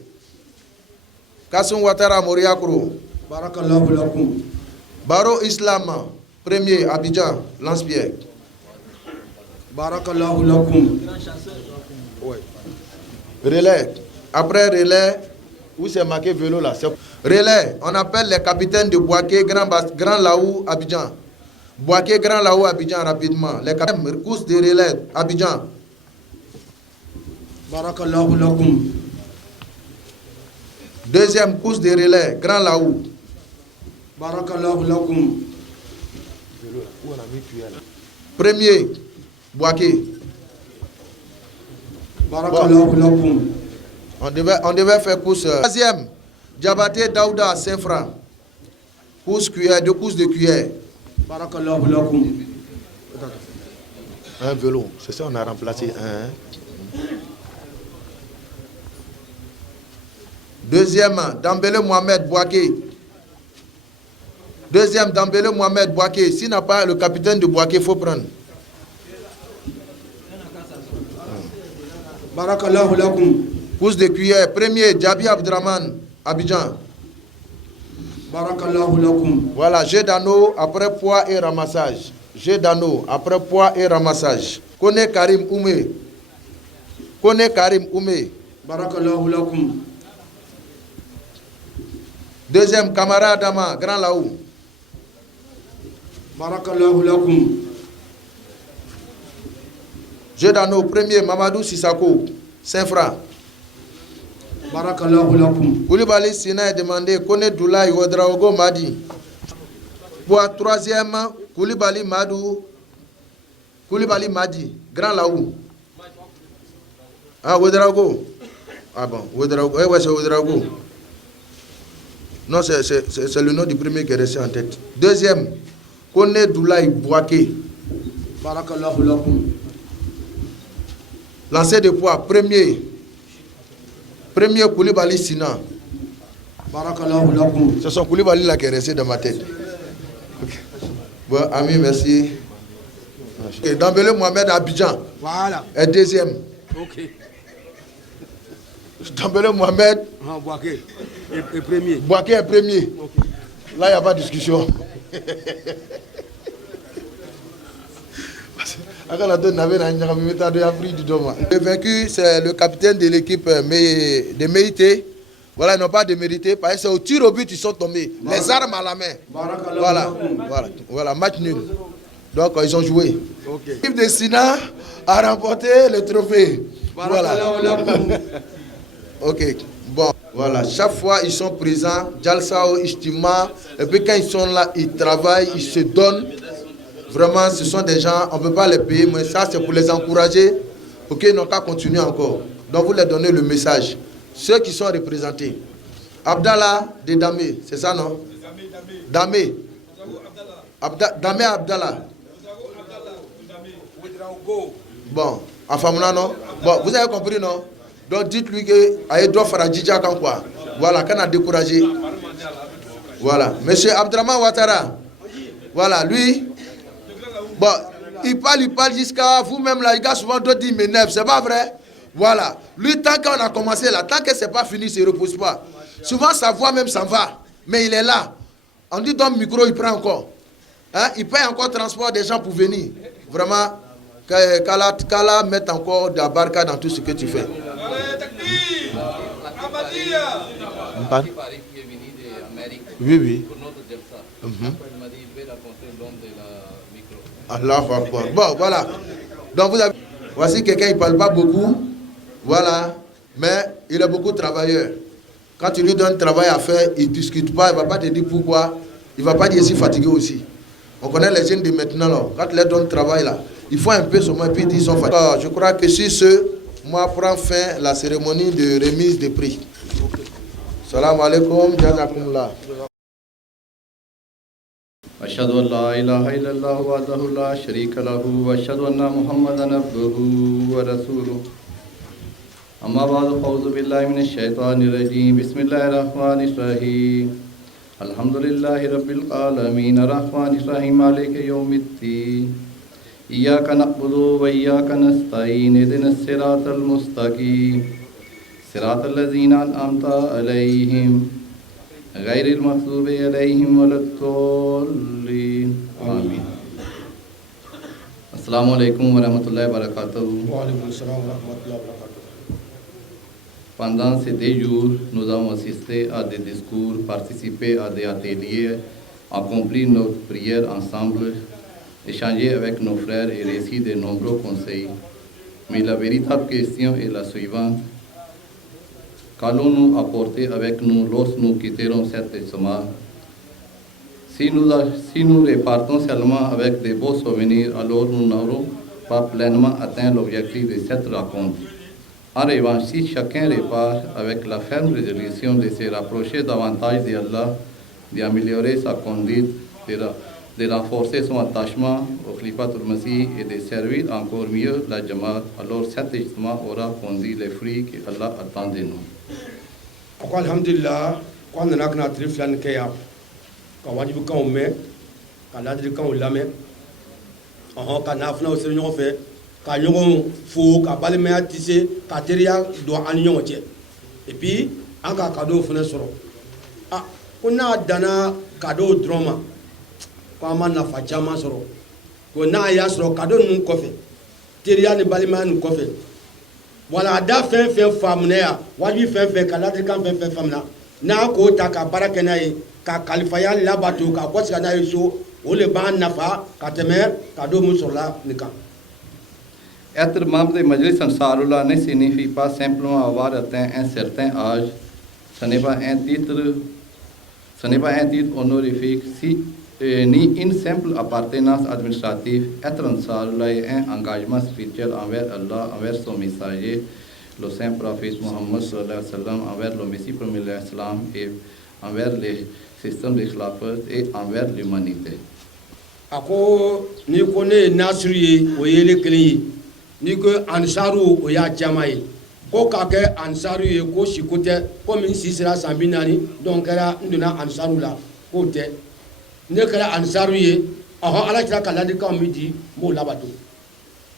Kassoum Ouattara, Amoriakro. Barakallahu lakum. Baro Islam, premier, Abidjan, Lance-Pierre. Barakallahu lakum. Ouais. Relais. Après relais, où c'est marqué vélo là? Relais, on appelle les capitaines de Bouaké, Grand Laou, Abidjan. Bouaké, Grand Laou, Abidjan, rapidement. Les capitaines, course de relais, Abidjan. Barakallahu lakum. Deuxième course de relais, Grand Laou. Barakallahu lakum. Premier, Bouaké. Barakallahu lakum. On devait faire course. Troisième, Diabaté Daouda, 5 francs. Course cuillère, 2 courses de cuillère. Barakallahu lakum. Un vélo, c'est ça, on a remplacé un. Deuxième, Dambélé Mohamed Bouaké. Deuxième, Dambélé Mohamed Bouaké. S'il n'a pas le capitaine de Bouaké, il faut prendre. Barakallahu lakum. Course de cuillère. Premier, Djabi Abdraman, Abidjan. Barakallahu lakum. Voilà, jet d'anneau après poids et ramassage. Jet d'anneau après poids et ramassage. Kone Karim Oumé. Kone Karim Oumé. Barakallahu lakum. Deuxième, Kamara Adama, Grand Laou. Barakallahu lakum. Jet d'anneau, premier, Mamadou Sissako, 5 francs. Barakallahu lakum. Koulibaly Sina est demandé, Kone Doulaye Ouedraogo Madi. Pour troisième, Koulibaly Madi, Grand Laou. Ah, Ouedraogo. Ah bon, Ouedraogo. Ouais, c'est Ouedraogo. Non, c'est le nom du premier qui est resté en tête. Deuxième, Kone Doulaye Bouaké. Barakallahu lakum. Lancer de poids, premier Koulibaly Sina. Barakallahu lakum. C'est son Koulibaly là qui est resté dans ma tête. Okay. Bon, ami, merci. Okay. Dambélé Mohamed Abidjan. Voilà. Est deuxième. Ok. Dambélé Mohamed. Bouaké est premier. Bouaké est premier. Okay. Là, il n'y a pas de discussion. Le vaincu, c'est le capitaine de l'équipe de Méité. Voilà, ils n'ont pas démérité parce que c'est au tir au but ils sont tombés. Les armes à la main. Voilà, match nul. Donc, ils ont joué. L'équipe de Sina a remporté le trophée. Voilà. Ok, bon, voilà. Chaque fois, ils sont présents. Jalsao, Istima. Et puis, quand ils sont là, ils travaillent, ils se donnent. Vraiment, ce sont des gens, on ne peut pas les payer, mais ça, c'est pour les encourager, pour qu'ils n'ont qu'à continuer encore. Donc, vous leur donnez le message. Ceux qui sont représentés. Abdallah de Damé, c'est ça, non? Damé. Damé Abdallah. Bon, Afamuna, non? Bon, vous avez compris, non? Donc, dites-lui que Aïe doit faire un djidja quand quoi. Voilà, qu'on a découragé. Voilà. Monsieur Abdraman Ouattara. Voilà, lui. Bon, il parle jusqu'à vous-même là, il gars souvent d'autres disent m'énerve, c'est pas vrai? Voilà. Lui, tant qu'on a commencé là, tant que c'est pas fini, il ne repose pas. Souvent sa voix même s'en va, mais il est là. On dit dans le micro, il prend encore. Hein? Il paye encore transport des gens pour venir. Vraiment, qu'Allah mette encore de la barca dans tout ce que tu fais. Oui, oui. Allah Akbar. Bon, voilà. Donc, voici quelqu'un, il ne parle pas beaucoup. Voilà. Mais il a beaucoup de travailleurs. Quand tu lui donnes travail à faire, il ne discute pas, il ne va pas te dire pourquoi. Il ne va pas dire si fatigué aussi. On connaît les jeunes de maintenant, là. Quand tu leur donnes travail, là, il faut un peu seulement, et puis ils sont fatigués. Alors, je crois que sur ce, moi, prend fin la cérémonie de remise de prix. Salam alaikum, jazakumullah. أشهد أن لا إله إلا الله وحده لا شريك له وأشهد أن محمدا عبده ورسوله أما بعد فأعوذ بالله من الشيطان الرجيم بسم الله الرحمن الرحيم الحمد لله رب العالمين الرحمن الرحيم مالك يوم الدين إياك نعبد وإياك نستعين اهدنا الصراط المستقيم صراط الذين أنعمت عليهم غير المغضوب عليهم ولا الضالين آمين السلام عليكم ورحمة الله وبركاته. Pendant ces 2 jours, nous avons assisté à des discours, participé à des ateliers, accompli notre prière ensemble, échangé avec nos frères et reçu de nombreux conseils. Mais la véritable question est la suivante. Qu'allons-nous apporter avec nous lorsque nous quitterons cet estomac? Si nous repartons seulement avec de beaux souvenirs, alors nous n'aurons pas pleinement atteint l'objectif de cette rencontre. En revanche, si chacun répare avec la ferme résolution de se rapprocher davantage d'Allah, d'améliorer sa conduite, de renforcer son attachement au Khalifatul Masih et de servir encore mieux la Jamaat, alors cet ijtima aura conduit les fruits que Allah attend de nous. Ako alhamdulillah, ko an nana kana tiri fila ni kɛ yan ka wajibikanw mɛn ka ladilikanw lamɛn ka nafinaw siri ɲɔgɔn fɛ ka ɲɔgɔn fo ka balimaya tise ka teriya don an ni ɲɔgɔn cɛ et puis an ka cadeau fana sɔrɔ ko n'a danna cadeau dɔrɔn ma ko an ma nafa caman sɔrɔ ko n'a y'a sɔrɔ cadeau ninnu kɔfɛ teriya ni balimaya nin kɔfɛ wala a da fɛn fɛn faamuya ya wajibi fɛn fɛn ka ladilikan fɛn fɛn faamuya n'a k'o ta ka baara kɛ n'a ye ka kalifaya labato ka kɔsika n'a ye so o de b'an nafa ka tɛmɛ cadeau min sɔrɔla nin kan. Être membre de Majlis Ansarullah ne signifie pas simplement avoir atteint un certain âge. Ce n'est pas un titre honorifique, ni une simple appartenance administrative. Être Ansarullah est un engagement spirituel envers Allah, envers son messager, le saint prophète Muhammad sallallahu alayhi wa sallam, envers le Messie premier de l'Islam et envers les systèmes de khilafat et envers l'humanité. Ako ni ko ne ye nasiru ye o yele kelen ye ni ko ansaru o y'a caman ye ko k'a kɛ ansaru ye ko siko tɛ komi n si sera san 40 donc kɛra n donna ansaru la k'o tɛ ne kɛra ansaru ye ala kira ka ladilikanw min di n b'o labato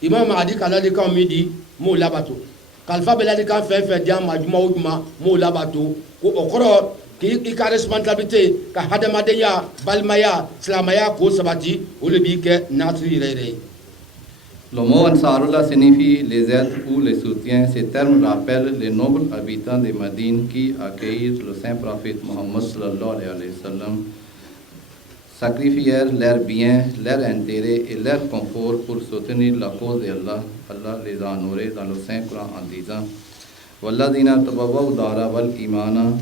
imam mahadi ka ladilikanw min di n b'o labato kalifa bɛ ladilikan fɛn fɛn di an ma juma o juma n b'o labato ko o kɔrɔ k'i ka responsabilité ka hadamadenya balimaya silamaya k'o sabati o de b'i kɛ nasiri yɛrɛ yɛrɛ ye. Le mot Ansarullah signifie les aides ou les soutiens. Ces termes rappellent les nobles habitants de Médine qui accueillirent le saint prophète Mohammed sallallahu alayhi wa sallam, sacrifièrent leurs biens, leurs intérêts et leur confort pour soutenir la cause d'Allah. Allah les a honorés dans le Saint Coran en disant Walladina tabawwa'u dara wal imana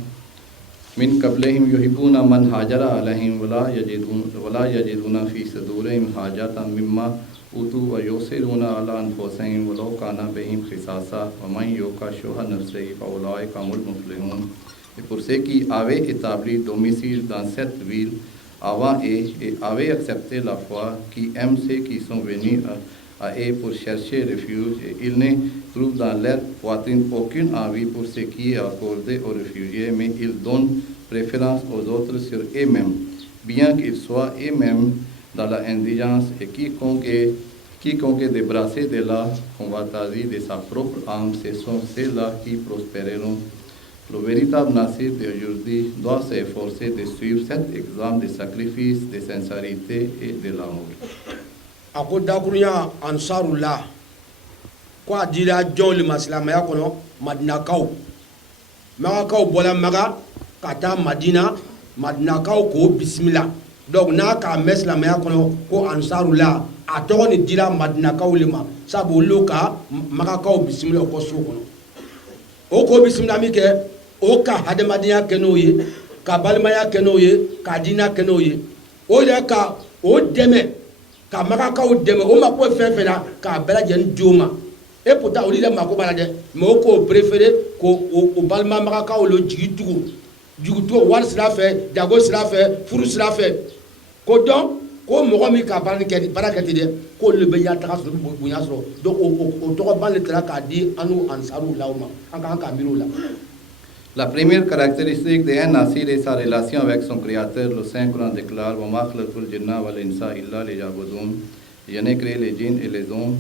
min qablihim yuhibbuna man hajara alayhim wala yajiduna fi sudurihim hajatan mimma utu wa yusiruna ala anfusihim walau kana bihim khisasa wa man yuqa shuha nafsihi fa ulaika humul muflihun. Et pour ceux qui avaient établi domicile dans cette ville avant et avaient accepté la foi, qui aiment ceux qui sont venus à eux pour chercher refuge, et ils ne trouvent dans leur poitrine aucune envie pour ce qui est accordé aux réfugiés, mais ils donnent préférence aux autres sur eux-mêmes, bien qu'ils soient eux-mêmes dans la indigence, et quiconque est débarrassé de la convoitise de sa propre âme, ce sont ceux-là qui prospéreront. Le véritable Nasir d'aujourd'hui doit s'efforcer de suivre cet exemple de sacrifice, de sincérité et de l'amour. Ako dakurunya Ansarullah ko a dira jɔnw le ma silamɛya kɔnɔ madinakaw magakaw bɔla maga ka taa madinakaw k'o bisimila donc n'a k'a mɛn silamɛya kɔnɔ ko Ansarullah a tɔgɔ ni dira madinakaw le ma sabu olu ka magakaw bisimila o kɔ so kɔnɔ o k'o bisimila min kɛ o ka hadamadenya kɛ n'o ye ka balimaya kɛ n'o ye ka diina kɛ n'o ye o yɛrɛ ka o dɛmɛ ka magakaw dɛmɛ o mako fɛn fɛn na k'a bɛɛ lajɛlen di o ma et pourtant olu yɛrɛ mako b'a la dɛ mais o k'o préféré k'o balima magakaw lo jigi tugu wari sira fɛ jago sira fɛ furu sira fɛ ko dɔn ko mɔgɔ min ka baara kɛ ten dɛ k'olu le bɛ ɲɛtaga sɔrɔ bonya sɔrɔ donc o tɔgɔba le kɛra k'a di an n'u ansaruw la o ma an k'an ka miiri o la. La première caractéristique d'un Nasir est sa relation avec son Créateur. Le Saint Coran déclare « Wa ma khalaqtul jinna wal insa illa liya'budun » Je n'ai créé les djinns et les hommes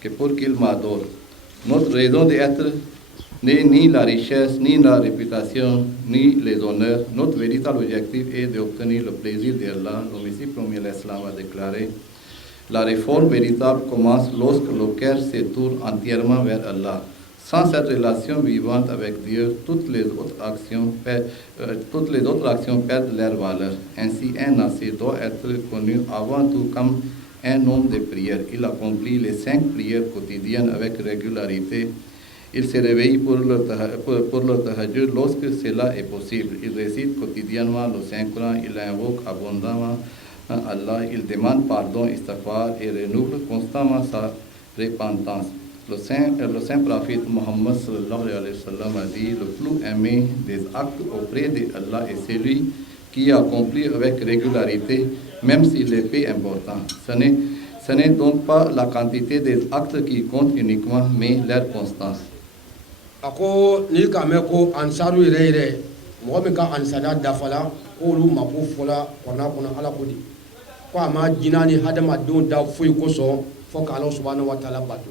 que pour qu'ils m'adorent. Notre raison d'être n'est ni la richesse, ni la réputation, ni les honneurs. Notre véritable objectif est d'obtenir le plaisir d'Allah. Le Messie premier de l'Islam a déclaré « La réforme véritable commence lorsque le cœur se tourne entièrement vers Allah. » Sans cette relation vivante avec Dieu, toutes les autres actions perdent leur valeur. Ainsi, un Nasir doit être connu avant tout comme un homme de prière. Il accomplit les 5 prières quotidiennes avec régularité. Il se réveille pour le tahajjud lorsque cela est possible. Il récite quotidiennement le Saint-Coran. Il invoque abondamment Allah. Il demande pardon, istighfar et renouvelle constamment sa repentance. Le saint prophète Mohammed sallallahu alayhi wa sallam a dit: le plus aimé des actes auprès d'Allah est celui qui accomplit avec régularité, même s'il est peu important. Ce n'est donc pas la quantité des actes qui compte uniquement, mais leur constance. Ako ni ka mɛn ko ansaru yɛrɛ yɛrɛ mɔgɔ min ka ansariya dafala k'olu mako fɔla kɔnɔna kɔnɔ ala ko di ko a ma jinɛ ni hadamadenw da foyi kosɔn fo ka ala subahana wa taala bato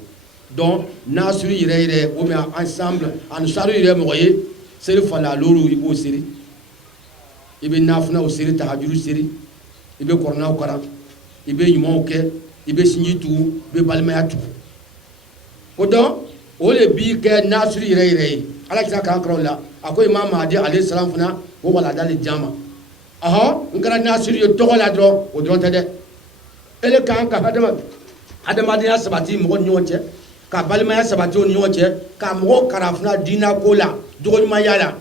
donc nasiru yɛrɛ yɛrɛ ou bien ensemble ansaru yɛrɛ mɔgɔ ye seli fala lolu i b'o seri i bɛ nafunaw seri tahajuru seri i bɛ kɔrɔnaw karan i bɛ ɲumanw kɛ i bɛ sinji tugu i bɛ balimaya tugu o donc o le b'i kɛ nasiru yɛrɛ yɛrɛ ye ala kira kan kɔrɔ la a ko imam mahdi alayhi salam fana o walada le di an ma ɔhɔn n kɛra nasiru ye tɔgɔ la dɔrɔn o dɔrɔn tɛ dɛ ele kan ka hadamadenya sabati mɔgɔw ni ɲɔgɔn cɛ ka balimaya sabati o ni ɲɔgɔn cɛ ka mɔgɔw karafuna diina ko la jogoɲumanya la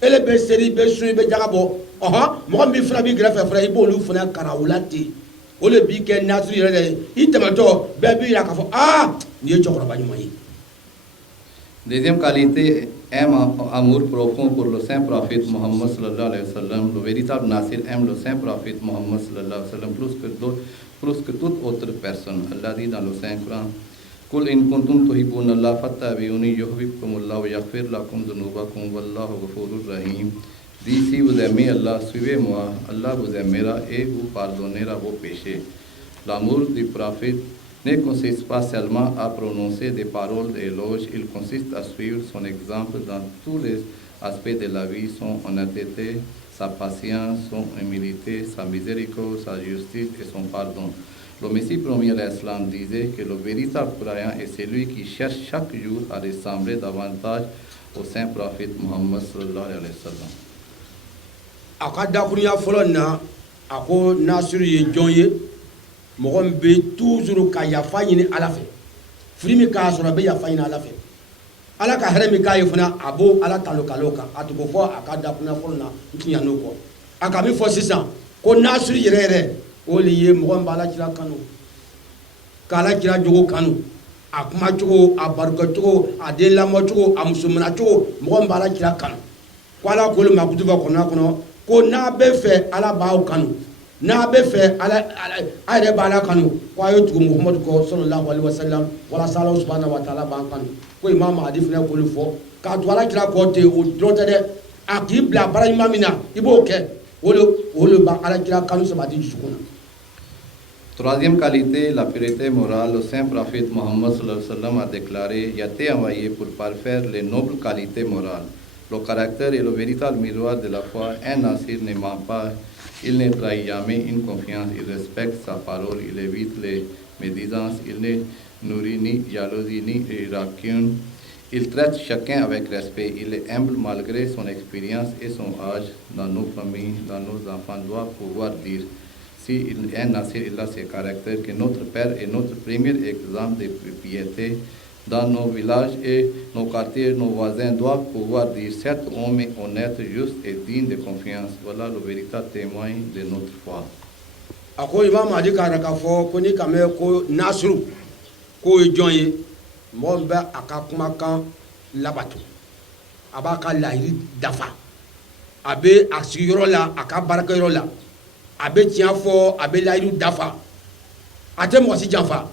ele bɛ seri i bɛ sun i bɛ jaga bɔ ɔhɔn mɔgɔ min fana b'i kɛrɛfɛ fana i b'olu fana kara o la ten o le b'i kɛ nasiru yɛrɛ yɛrɛ ye i tɛmɛtɔ bɛɛ b'i yira k'a fɔ aa nin ye cɛkɔrɔba ɲuman ye. Deuxième qualité, un amour profond pour le saint prophète Mohammed sallallahu alayhi wa sallam. Le véritable Nasir aime le saint prophète Mohammed sallallahu alayhi wa sallam plus que toute autre personne. Allah dit dans le Saint Coran: Qul in kuntum tuhibbuna Allah fattabi'uni yuhibbukumullah wa yaghfir lakum dhunubakum wallahu ghafurur rahim. Dis si vous aimez Allah, suivez-moi, Allah vous aimera et vous pardonnera vos péchés. L'amour du prophète ne consiste pas seulement à prononcer des paroles d'éloge, il consiste à suivre son exemple dans tous les aspects de la vie, son honnêteté, sa patience, son humilité, sa miséricorde, sa justice et son pardon. Le Messie premier de l'Islam disait que le véritable croyant est celui qui cherche chaque jour à ressembler davantage au saint prophète Mohammed sallallahu alayhi wa sallam. A ka dakurunya fɔlɔ na a ko nasiru ye jɔn ye mɔgɔ min bɛ toujours ka yafa ɲini ala fɛ fili min k'a sɔrɔ a bɛ yafa ɲini ala fɛ ala ka hɛrɛ min k'a ye fana a b'o ala talo kalo kan a tugu fɔ a ka dakurunya fɔlɔ na n tɛ ɲa n'o kɔ a ka min fɔ sisan ko nasiru yɛrɛ yɛrɛ o de ye mɔgɔ min bɛ ala kira kanu k'ala kira jogo kanu a kuma cogo a barika cogo a den lamɔ cogo a muso minɛ cogo mɔgɔ min bɛ ala kira kanu ko ala k'olu ma kutuba kɔnɔna kɔnɔ ko n'a bɛ fɛ ala b'aw kanu n'a bɛ fɛ a yɛrɛ b'ala kanu ko a ye tugu muhamadu kɔ sallallahu alaihi wasallam walasa ala subhanahu wa taala b'an kanu ko imam mahdi fana k'olu fɔ k'a to ala kira kɔ ten o dɔrɔn tɛ dɛ a k'i bila baara ɲuman min na i b'o kɛ o de b'a ala kira kanu sabati dusukun na. Troisième qualité, la pureté morale. Le saint prophète Mohammed sallallahu alayhi wa sallam a déclaré: « Il a été envoyé pour parfaire les nobles qualités morales. Le caractère est le véritable miroir de la foi. Un nasir ne ment pas, il ne trahit jamais une confiance, il respecte sa parole, il évite les médisances, il ne nourrit ni jalousie ni rancune. Il traite chacun avec respect, il est humble malgré son expérience et son âge. Dans nos familles, dans nos enfants, doit pouvoir dire, si un nasir il a ses caractères, que notre père est notre premier exemple de piété. Dans nos villages et nos quartiers, nos voisins doivent pouvoir dire: cet homme est honnête, juste et digne de confiance. Voilà le véritable témoin de notre foi. A ko imam mahdi k'a k'a fɔ ko ni ka mɛn ko nasiru k'o ye jɔn ye mɔgɔ min bɛ a ka kumakan labato a b'a ka laɲini dafa a bɛ a sigiyɔrɔ la a ka baarakɛyɔrɔ la a bɛ tiɲɛ fɔ a bɛ laɲini dafa a tɛ mɔgɔ si janfa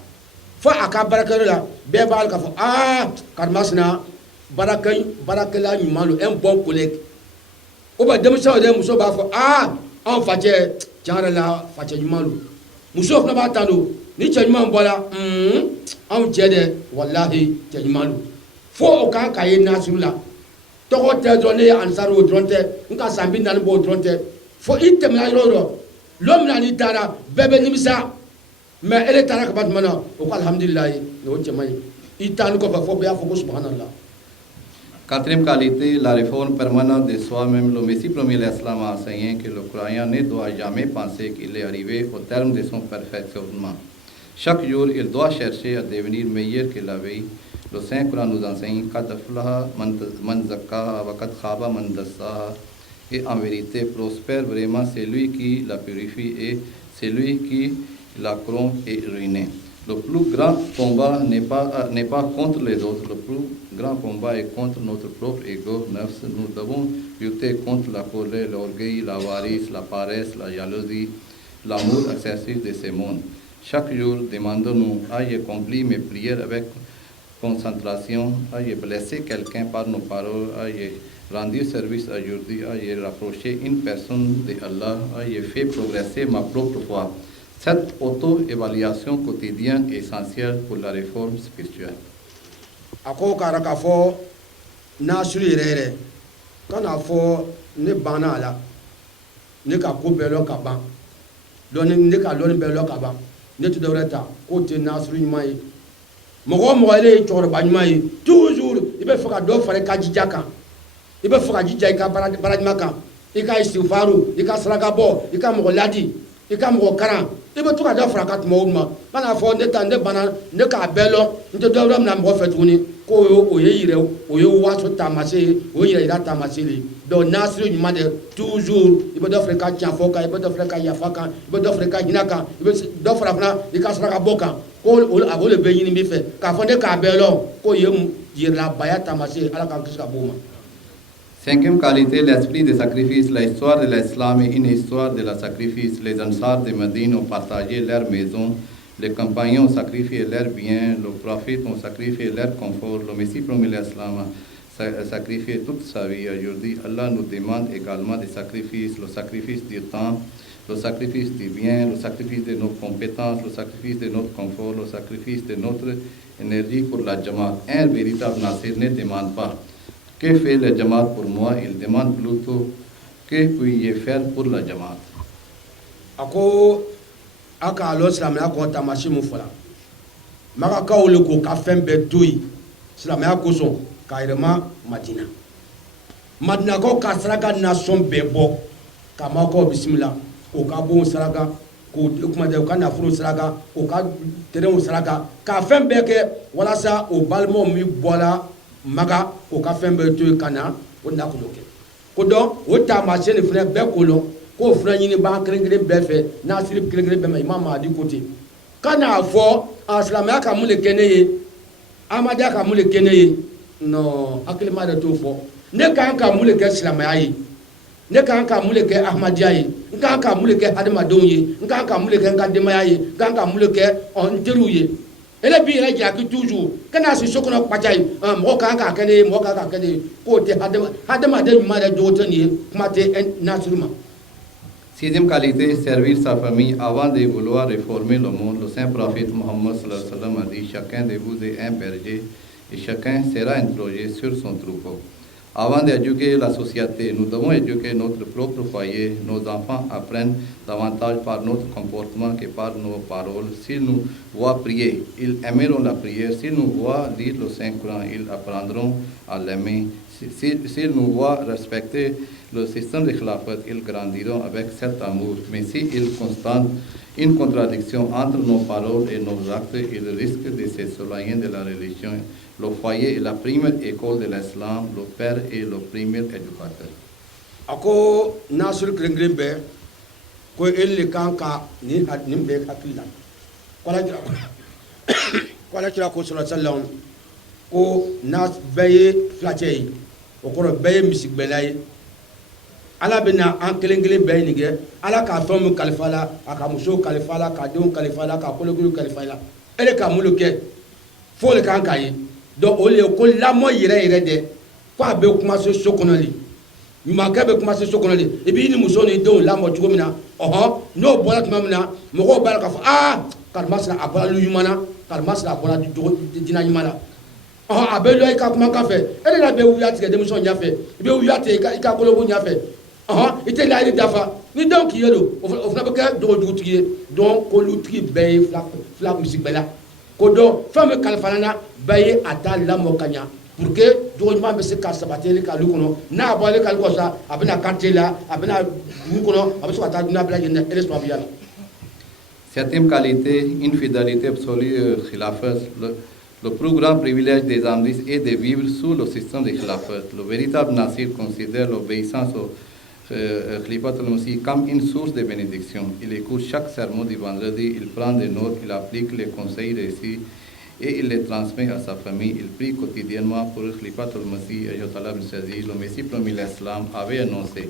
fo a ka baarakɛyɔrɔ la bɛɛ b'a k'a fɔ aa karimasina baarakɛla ɲuman don un bon collègue ou bien denmisɛnw yɛrɛ muso b'a fɔ aa anw facɛ tiɲɛ yɛrɛ la facɛ ɲuman don muso fana b'a ta don ni cɛ ɲuman bɔra anw cɛ dɛ walahi cɛ ɲuman don fo o kan ka ye nasiru la tɔgɔ tɛ dɔrɔn ne ye ansaru o dɔrɔn tɛ n ka san 40 bɔ o dɔrɔn tɛ fo i tɛmɛna yɔrɔ o yɔrɔ lɔ min na n'i taara bɛɛ bɛ nimisa mais ele taara ka ban tuma na o ko alhamdulilayi o cɛ man ɲi i taali kɔfɛ fo bɛɛ y'a fɔ ko subhanallah. Quatrième qualité, la réforme permanente de soi-même. Le Messie premier de l'Islam a enseigné que le croyant ne doit jamais penser qu'il est arrivé au terme de son perfectionnement. Chaque jour, il doit chercher à devenir meilleur que la veille. Le Saint Coran nous enseigne qad aflaha man zakkaha wa qad khaba man dassaha. Et en vérité, prospère vraiment celui qui la purifie et celui qui la corrompt est ruiné. Le plus grand combat n'est pas contre les autres, le plus grand combat est contre notre propre ego. Nous devons lutter contre la colère, l'orgueil, l'avarice, la paresse, la jalousie, l'amour excessif de ce monde. Chaque jour, demandons-nous, ayez accompli mes prières avec concentration, ayez blessé quelqu'un par nos paroles, ayez rendu service aujourd'hui, ayez rapproché une personne de Allah, ayez fait progresser ma propre foi. Cette auto-évaluation quotidienne est essentielle pour la réforme spirituelle. Ako kara k'a fɔ nasiri yɛrɛ yɛrɛ kana fɔ ne banna a la ne ka ko bɛɛ lɔn ka ban ne ka lɔnni bɛɛ lɔn ka ban ne tɛ dɔwɛrɛ ta k'o tɛ nasiri ɲuman ye mɔgɔ o mɔgɔ ye cɛkɔrɔba ɲuman ye toujours i bɛ fɛ ka dɔ fara i ka jija kan i bɛ fɛ ka jija i ka baara ɲuman kan i ka istighfaru i ka saraka bɔ i ka mɔgɔ ladi i ka mɔgɔ karan i bɛ to ka dɔ fara ka tuma o tuma kana fɔ ne ta ne banna ne k'a bɛɛ lɔn n tɛ dɔwɛrɛ minɛ mɔgɔ fɛ tuguni ko o ye yɛrɛ o ye waso taamase ye o ye yɛrɛ yira taamase de donc nasiri ɲuman de toujours i bɛ dɔ fara i ka tiɲɛ fɔ kan i bɛ dɔ fara i ka yafa kan i bɛ dɔ fara i ka hinɛ kan i bɛ dɔ fara fana i ka saraka bɔ kan ko o de bɛ ɲini min fɛ k'a fɔ ne k'a bɛɛ lɔn k'o ye yɛrɛlabaya taamase ye ala k'an kisi ka bɔ o ma. Cinquième qualité, l'esprit de sacrifice. L'histoire de l'islam est une histoire de la sacrifice. Les Ansar de Médine ont partagé leur maison, les compagnons ont sacrifié leurs biens, les prophètes ont sacrifié leur confort, le Messie promet l'islam a sacrifié toute sa vie. Aujourd'hui, Allah nous demande également des sacrifices, le sacrifice du temps, le sacrifice du bien, le sacrifice de nos compétences, le sacrifice de notre confort, le sacrifice de notre énergie pour la Jamaat. Un véritable Nasir ne demande pas que fait la Jamaat pour moi, il demande plutôt que puis-je faire pour la Jamaat. Ako aka lɔ silamɛya kɔn taamasi mun fɔla magakaw le ko ka fɛn bɛɛ to yen silamɛya kosɔn k'a yɛrɛma madina madinakaw ka saraka nasɔn bɛɛ bɔ ka makaw bisimila o ka bonw saraka k'o kumajɛ u ka nafolow saraka o ka terɛnw saraka k'a fɛn bɛɛ kɛ walasa o balimaw min bɔla maga o ka fɛn bɛɛ to yen ka na o nafolo kɛ ko dɔn o taamasi nin fɛnɛ bɛɛ ko lɔn k'o fana ɲini b'an kelen-kelen bɛɛ fɛ nasiri kelen-kelen bɛɛ ma imam mahdi ko ten ka n'a fɔ a silamɛya ka mun de kɛ ne ye amadiya ka mun de kɛ ne ye non hakilima de t'o fɔ ne ka kan ka mun de kɛ silamɛya ye ne ka kan ka mun de kɛ ahmadiya ye n ka kan ka mun de kɛ adamadenw ye n ka kan ka mun de kɛ n ka denbaya ye n ka kan ka mun de kɛ n teriw ye ele b'i yɛrɛ jaki toujours kana si so kɔnɔ kpaca ye mɔgɔ ka kan k'a kɛ ne ye mɔgɔ ka kan k'a kɛ ne ye k'o tɛ hadamaden ɲuman yɛrɛ jogo tɛ nin ye kuma tɛ nasiri ma. Sixième qualité, servir sa famille. Avant de vouloir réformer le monde, le saint prophète Mohammed a dit: chacun de vous est un berger et chacun sera interrogé sur son troupeau. Avant d'éduquer la société, nous devons éduquer notre propre foyer. Nos enfants apprennent davantage par notre comportement que par nos paroles. S'ils nous voient prier, ils aimeront la prière. S'ils nous voient lire le Saint-Coran, ils apprendront à l'aimer. S'ils nous voient respecter le système de khilafat, ils grandiront avec cet amour. Mais s'ils constatent une contradiction entre nos paroles et nos actes, ils risquent de s'éloigner de la religion. Le foyer est la première école de l'islam, le père est le premier éducateur. Ako nasir kelen-kelen bɛɛ ko ele le kan ka nin bɛɛ hakili la ko alakira ko sɔrɔ sallam ko bɛɛ ye filacɛ ye o kɔrɔ bɛɛ ye misigbɛla ye ala bɛna an kelen-kelen bɛɛ nin kɛ ala k'a fɛn min kalifa la a ka musow kalifa la k'a denw kalifa la k'a kolokolo kalifa la ele ka mun le kɛ fo le kan k'a ye donc o le ye ko lamɔ yɛrɛ yɛrɛ dɛ ko a bɛ kuma se so kɔnɔ de ɲumankɛ bɛ kuma se so kɔnɔ de i b'i ni muso ni denw lamɔ cogo min na ɔhɔn n'o bɔra tuma min na mɔgɔw b'a la k'a fɔ aa karimasina a bɔra lu ɲuman na karimasina a bɔra dina ɲuman na ɔhɔn a bɛ lɔ i ka kumakan fɛ e de la bɛ wuya tigɛ denmisɛnw ɲɛfɛ i bɛ wuya tigɛ i ka koloko ɲɛfɛ ɔhɔn i tɛ layiru dafa ni denw k'i ye don o fana bɛ kɛ dɔgɔjugutigi ye donc kolutigi bɛɛ ye fila misigbɛla ko dɔn fɛn bɛ kalifa na bɛɛ ye a ta lamɔ ka ɲa pour que jogo ɲuman bɛ se ka sabati ale ka lu kɔnɔ n'a bɔ ale ka lu kɔnɔ sa a bɛna quartier la a bɛna dugu kɔnɔ a bɛ se ka taa dunan bɛɛ lajɛlen na ele sababuya la. Septième qualité, une fidélité absolue au khilafat. Le plus grand privilège des Ahmadis est de vivre sous le système de khilafat. Le véritable Nasir considère l'obéissance au Khalifa al-Masih comme une source de bénédiction. Il écoute chaque sermon du vendredi, il prend des notes, il applique les conseils reçus et il les transmet à sa famille. Il prie quotidiennement pour Khalifa al-Masih. Le Messie promis l'Islam avait annoncé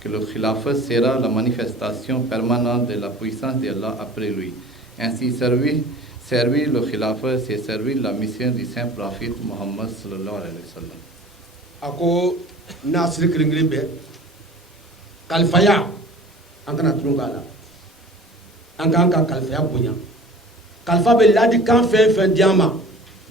que le Khilafat sera la manifestation permanente de la puissance d'Allah après lui. Ainsi, servir le Khilafat, c'est servir la mission du saint prophète Muhammad sallallahu alayhi wa sallam. Ako nasir kelen bɛɛ kalifaya an kana tulon k'a la an k'an ka kalifaya bonya kalifa bɛ ladikan fɛn fɛn di an ma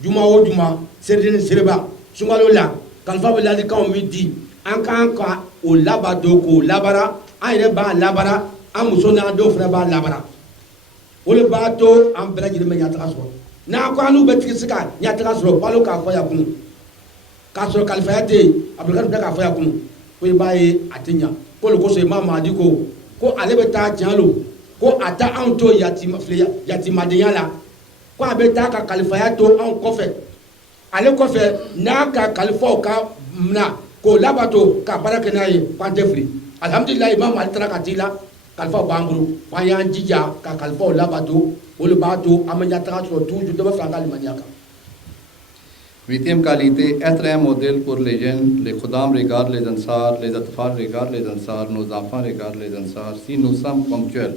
juma o juma seliji ni sereba sunkalo la kalifa bɛ ladikanw min di an k'an ka o labato k'o labara an yɛrɛ b'a labara an muso n'an denw fana b'a labara o de b'a to an bɛɛ lajɛlen bɛ ɲɛtaga sɔrɔ n'an ko an n'u bɛ tigi se ka ɲɛtaga sɔrɔ balo k'a fɔ yan kunu k'a sɔrɔ kalifaya tɛ yen abudulayi bɛ k'a fɔ yan kunu ko i b'a ye a tɛ ɲa ko le kosɔn imam mahdi ko ale bɛ taa tiɲɛ lo ko a ta anw to yatimadenya la ko a bɛ taa ka kalifaya to anw kɔfɛ ale kɔfɛ n'a ka kalifaw ka mina k'o labato ka baara kɛ n'a ye k'an tɛ fili alihamudulilayi imam mahdi taara ka t'i la kalifaw b'an bolo f'an y'an jija ka kalifaw labato o de b'a to an bɛ ɲɛtaga sɔrɔ toujours dɔ bɛ fara an ka alimaniya kan. Huitième qualité, être un modèle pour les jeunes. Les Khuddam regardent les Ansar, les Atfal regardent les Ansar, nos enfants regardent les Ansar. Si nous sommes ponctuels,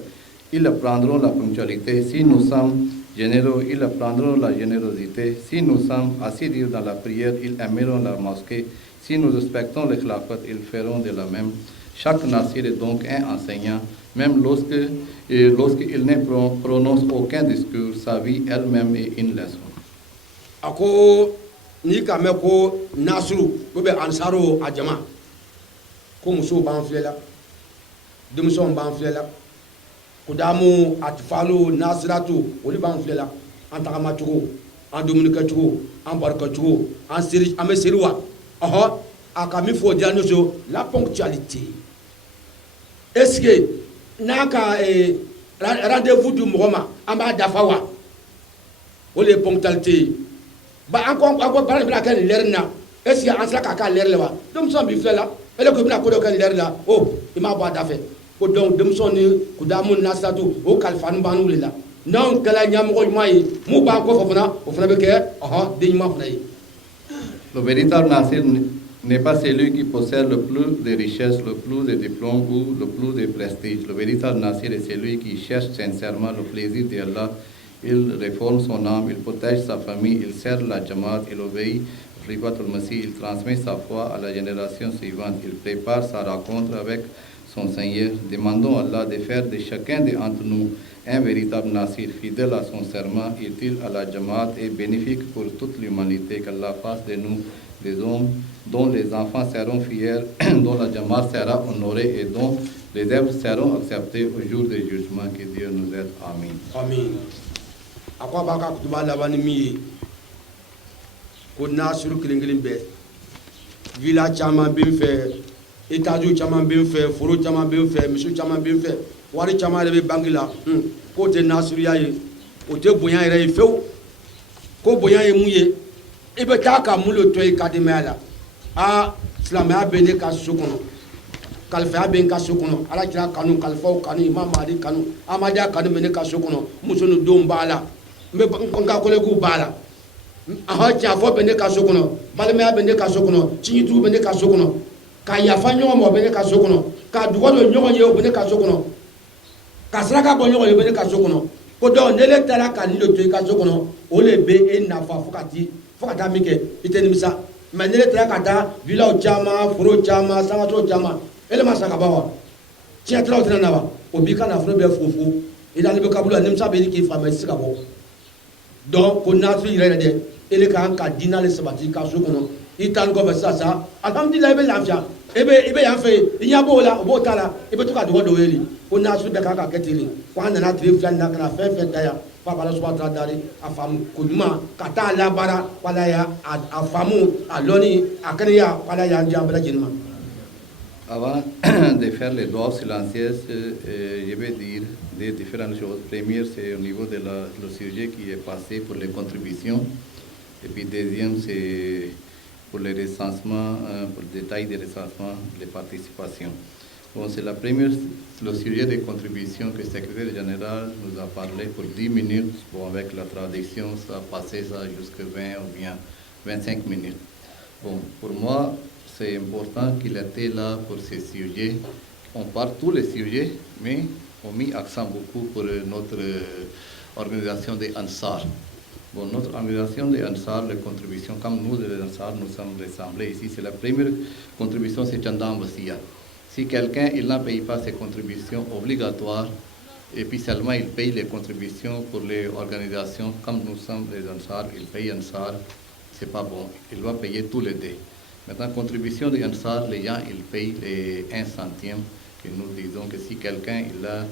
ils apprendront la ponctualité. Si nous sommes généreux, ils apprendront la générosité. Si nous sommes assidus dans la prière, ils aimeront la mosquée. Si nous respectons le khilafat, ils feront de la même. Chaque nasir est donc un enseignant. Même lorsqu'il ne prononce aucun discours, sa vie elle-même est une leçon. Ako ni ka mɛn ko nasiru ou bien ansaro a jama ko musow b'an filɛ la denmisɛnw b'an filɛ la kudamu atifalu nasiratu olu b'an filɛ la an tagamacogo an dumunikɛcogo an barokɛcogo an bɛ seri wa ɔhɔ a ka min fɔ o diyara ne so la ponctualité est ce que n'a ka rendez-vous di mɔgɔ ma an b'a dafa wa o de ye ponctualité ye. Ba an ko baara bɛna kɛ nin lɛri na est ce que an sera k'a k'a lɛri la wa denmisɛnw b'i filɛ la ele ko i bɛna ko dɔ kɛ nin lɛri la o i m'a bɔ a da fɛ ko donc denmisɛnw ni kudamu nasiratu o kalifani b'an n'u de la n'anw kɛla ɲɛmɔgɔ ɲuman ye mun b'an kɔfɛ fana o fana bɛ kɛ den ɲuman fana ye. Le véritable nasir n'est pas celui qui possède le plus de richesses, le plus de diplômes ou le plus de prestige. Le véritable nasir est celui qui cherche sincèrement le plaisir d'Allah. Il réforme son âme, il protège sa famille, il sert la Jamaat, il obéit au Khalifa al-Masih, il transmet sa foi à la génération suivante, il prépare sa rencontre avec son Seigneur. Demandons à Allah de faire de chacun d'entre nous un véritable nasir, fidèle à son serment, utile à la Jamaat et bénéfique pour toute l'humanité. Qu'Allah fasse de nous des hommes dont les enfants seront fiers, dont la Jamaat sera honorée et dont les œuvres seront acceptées au jour du jugement. Que Dieu nous aide. Amin. Amin. A ko a b'a ka kutuba laban ni min ye ko nasiru kelen kelen bɛɛ villa caman bɛ n fɛ étage caman bɛ n fɛ foro caman bɛ n fɛ misiw caman bɛ n fɛ wari caman yɛrɛ bɛ banque la k'o tɛ nasiruya ye o tɛ bonya yɛrɛ ye fewu ko bonya ye mun ye i bɛ taa ka mun de to i kadimaya la aa silamɛya bɛ ne ka so kɔnɔ kalifaya bɛ n ka so kɔnɔ alakira kanu kalifaw kanu imam mahdi kanu amadiya kanu bɛ ne ka so kɔnɔ muso ni denw b'a la n ka kolɛgiw b'a la tiɲɛfɔ bɛ ne ka so kɔnɔ balimaya bɛ ne ka so kɔnɔ tiɲɛtigiw bɛ ne ka so kɔnɔ ka yafa ɲɔgɔn ma o bɛ ne ka so kɔnɔ ka dugɔ don ɲɔgɔn ye o bɛ ne ka so kɔnɔ ka saraka bɔ ɲɔgɔn ye o bɛ ne ka so kɔnɔ ko donc n'ele taara ka nin de to i ka so kɔnɔ o de bɛ e nafa fo ka taa min kɛ i tɛ nimisa mais n'ele taara ka taa villaw caman foro caman sangaso caman ele ma sa ka ban wa tiɲɛtilaw tɛna na wa o b'i ka nafolo bɛɛ fofo i dalen bɛ kaburu la nimisa bɛ yen k'i faama i tɛ se ka bɔ donc ko nasiru yɛrɛ yɛrɛ dɛ ele kan ka diinɛ le sabati ka so kɔnɔ i taali kɔfɛ sisan alhamdulilayi i bɛ lafiya i bɛ yan fɛ yen i ɲɛ b'o la o b'o ta la i bɛ to ka dɔgɔ dɔw ye de ko nasiru bɛɛ kan ka kɛ ten de ko an nana tile fila nin na ka na fɛn fɛn da yan fo a b'a la subahana taala dari a faamu ko ɲuman ka taa labaara wala ya a faamu a lɔnni a kɛnɛya wala y'an di an bɛɛ lajɛlen ma. Avant de faire les doigts silencieuses, je vais dire des différentes choses. Première, c'est au niveau de le sujet qui est passé pour les contributions. Et puis deuxième, c'est pour les recensements, pour le détail des recensements, les participations. Bon, c'est le sujet des contributions que le secrétaire général nous a parlé pour 10 minutes. Bon, avec la traduction, ça a passé ça jusqu'à 20 ou bien 25 minutes. Bon, pour moi, c'est important qu'il était là pour ces sujets. On parle tous les sujets, mais on a mis accent beaucoup pour notre organisation des Ansar. Bon, notre organisation des Ansar, les contributions, comme nous, les Ansar, nous sommes rassemblés ici, c'est la première contribution, c'est Chandam Vasia. Si quelqu'un il ne paye pas ses contributions obligatoires, et puis seulement il paye les contributions pour les organisations, comme nous sommes les Ansar, il paye Ansar, c'est pas bon, il va payer tous les deux. Maintenant, contribution des Ansar, les gens, ils payent les 1 centime, que nous disons que si quelqu'un il a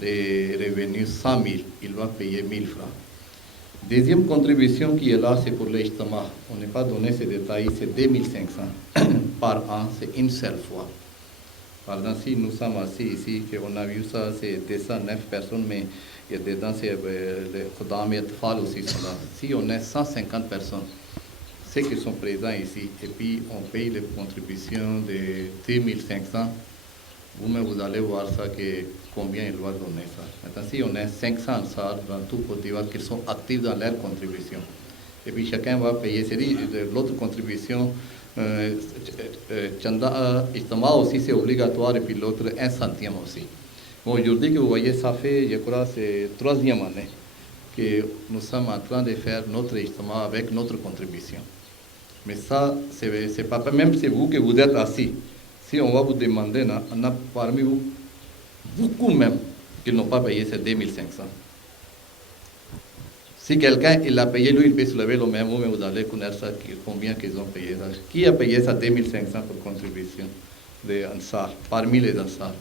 des revenus 100 000, il va payer 1000 francs. Deuxième contribution qui est là, c'est pour l'Ijtama. On n'est pas donné ces détails, c'est 2500 par an, c'est une seule fois. Par exemple, si nous sommes assis ici, qu'on a vu ça, c'est 209 personnes, mais il y a dedans, c'est les Khodam et Tfal aussi sont là. Si on est 150 personnes, ceux qui sont présents ici, et puis on paye les contributions de 2500, vous-même vous allez voir ça, que combien il va donner ça. Maintenant, si on est 500 Ansar dans tout Côte d'Ivoire qui sont actifs dans leur contribution, et puis chacun va payer, c'est-à-dire l'autre contribution, Chanda Ijtama aussi c'est obligatoire, et puis l'autre 1 centime aussi. Bon, aujourd'hui que vous voyez, ça fait, je crois, c'est 3e année que nous sommes en train de faire notre Ijtama avec notre contribution. Mais ça, c'est pas, même c'est vous que vous êtes assis. Si on va vous demander, on a parmi vous beaucoup même qui n'ont pas payé ces 2500. Si quelqu'un il a payé, lui il peut se lever le même, mais vous allez connaître ça, combien qu'ils ont payé ça. Qui a payé ça 2500 pour contribution des Ansar, parmi les Ansar?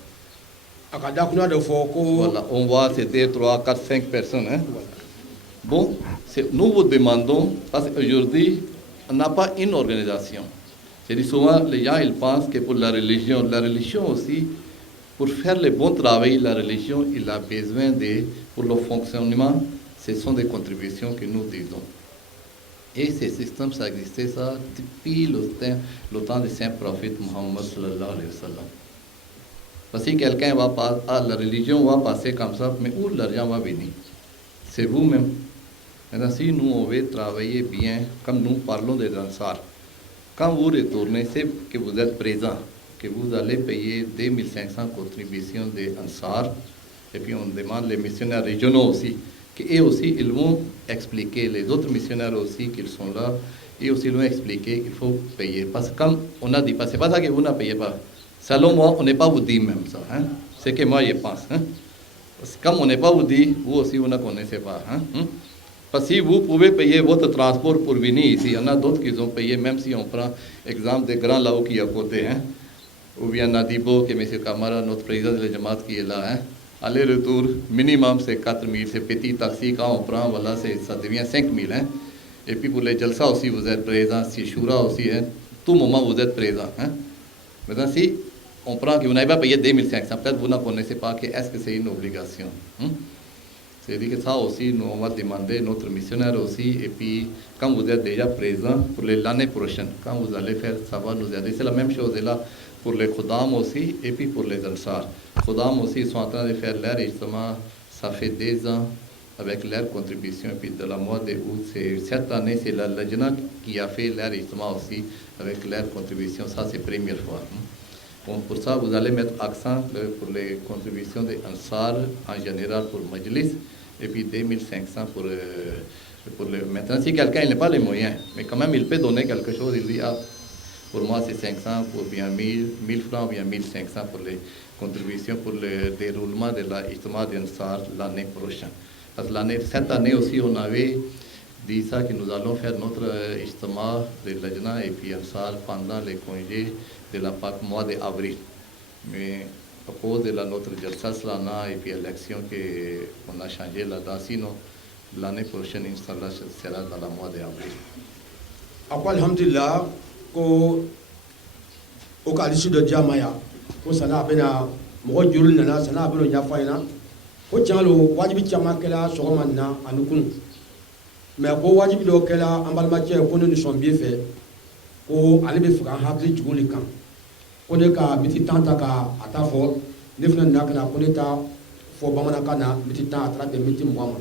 Voilà, on voit c'était 3, 4, 5 personnes. Hein? Bon, nous vous demandons, parce qu'aujourd'hui, on n'a pas une organisation. C'est-à-dire souvent, les gens ils pensent que pour la religion aussi, pour faire le bon travail, la religion, il a besoin pour le fonctionnement, ce sont des contributions que nous disons. Et ces systèmes, ça existait ça depuis le temps du Saint-Prophète Mohammed sallallahu alayhi wa sallam. Parce que quelqu'un va passer, la religion va passer comme ça, mais où l'argent va venir? C'est vous-même. Maintenant, si nous, on veut travailler bien, comme nous parlons des Ansar, quand vous retournez, c'est que vous êtes présent, que vous allez payer 2500 contributions des Ansar, et puis on demande les missionnaires régionaux aussi, qu'eux aussi, ils vont expliquer, les autres missionnaires aussi qui sont là, et aussi ils vont expliquer qu'il faut payer. Parce que comme on a dit, c'est pas ça que vous ne payez pas. Selon moi, on n'est pas vous dit même ça. Hein? C'est que moi, je pense. Hein? Parce que comme on n'est pas vous dit, vous aussi, vous ne connaissez pas. Hein? Parce que si vous pouvez payer votre transport pour venir ici, il y en a d'autres qui ont payé, même si on prend exemple des grands là-haut qui est à côté. Hein? Ou bien Nadibo, qui est M. Kamara, notre président de la Jamaat qui est là. Hein? Aller-retour, minimum c'est 4 000. C'est petit taxi, quand on prend, voilà, ça devient 5 000. Hein? Et puis pour les Jalsa aussi, vous êtes présents. Si Shura aussi, hein? Tout moment vous êtes présents. Hein? Maintenant, si on prend que vous n'avez pas payé 2500, peut-être vous ne connaissez pas que est-ce que c'est une obligation. Hein? C'est-à-dire que ça aussi, nous, on va demander notre missionnaire aussi, et puis quand vous êtes déjà présent pour l'année prochaine, quand vous allez faire, ça va nous aider. C'est la même chose là pour les Khodam aussi, et puis pour les Ansar. Khodam aussi, ils sont en train de faire leur justement, ça fait 2 ans, avec leur contribution, et puis de la mois d'août, cette année, c'est la Lajna qui a fait leur justement aussi, avec leur contribution, ça c'est la première fois. Bon, pour ça, vous allez mettre accent pour les contributions des Ansar, en général pour Majlis, et puis 2500 pour le... Maintenant, si quelqu'un n'a pas les moyens, mais quand même, il peut donner quelque chose, il dit, ah, pour moi, c'est 500, pour bien 1000 francs, bien 1500 pour les contributions pour le déroulement de la Ijtama d'Ansar l'année prochaine. Parce que cette année aussi, on avait dit ça, que nous allons faire notre Ijtama de Lajna et puis Ansar pendant les congés de la Pâque, mois d'avril. Mais à cause de notre Jalsa Salana et puis l'élection qu'on a changé là-dedans, sinon l'année prochaine, Inch'Allah, sera dans le mois d'avril. Ako alhamdulillah, ko o ka alisi do jamaya, ko sana bena mo jurul nana sana beno nyafayna, ko jangalo wajibi chama kala sogoma na anukun. Mais ko wajibi do kala ambalma che ko ne sont bien fait, ko ale be fuka hakli juguli kan. ko ne ka miti tan ta ka a ta fɔ ne fana nana ka na ko ne ta fɔ bamanankan na miti tan a taara bɛn miti 20 ma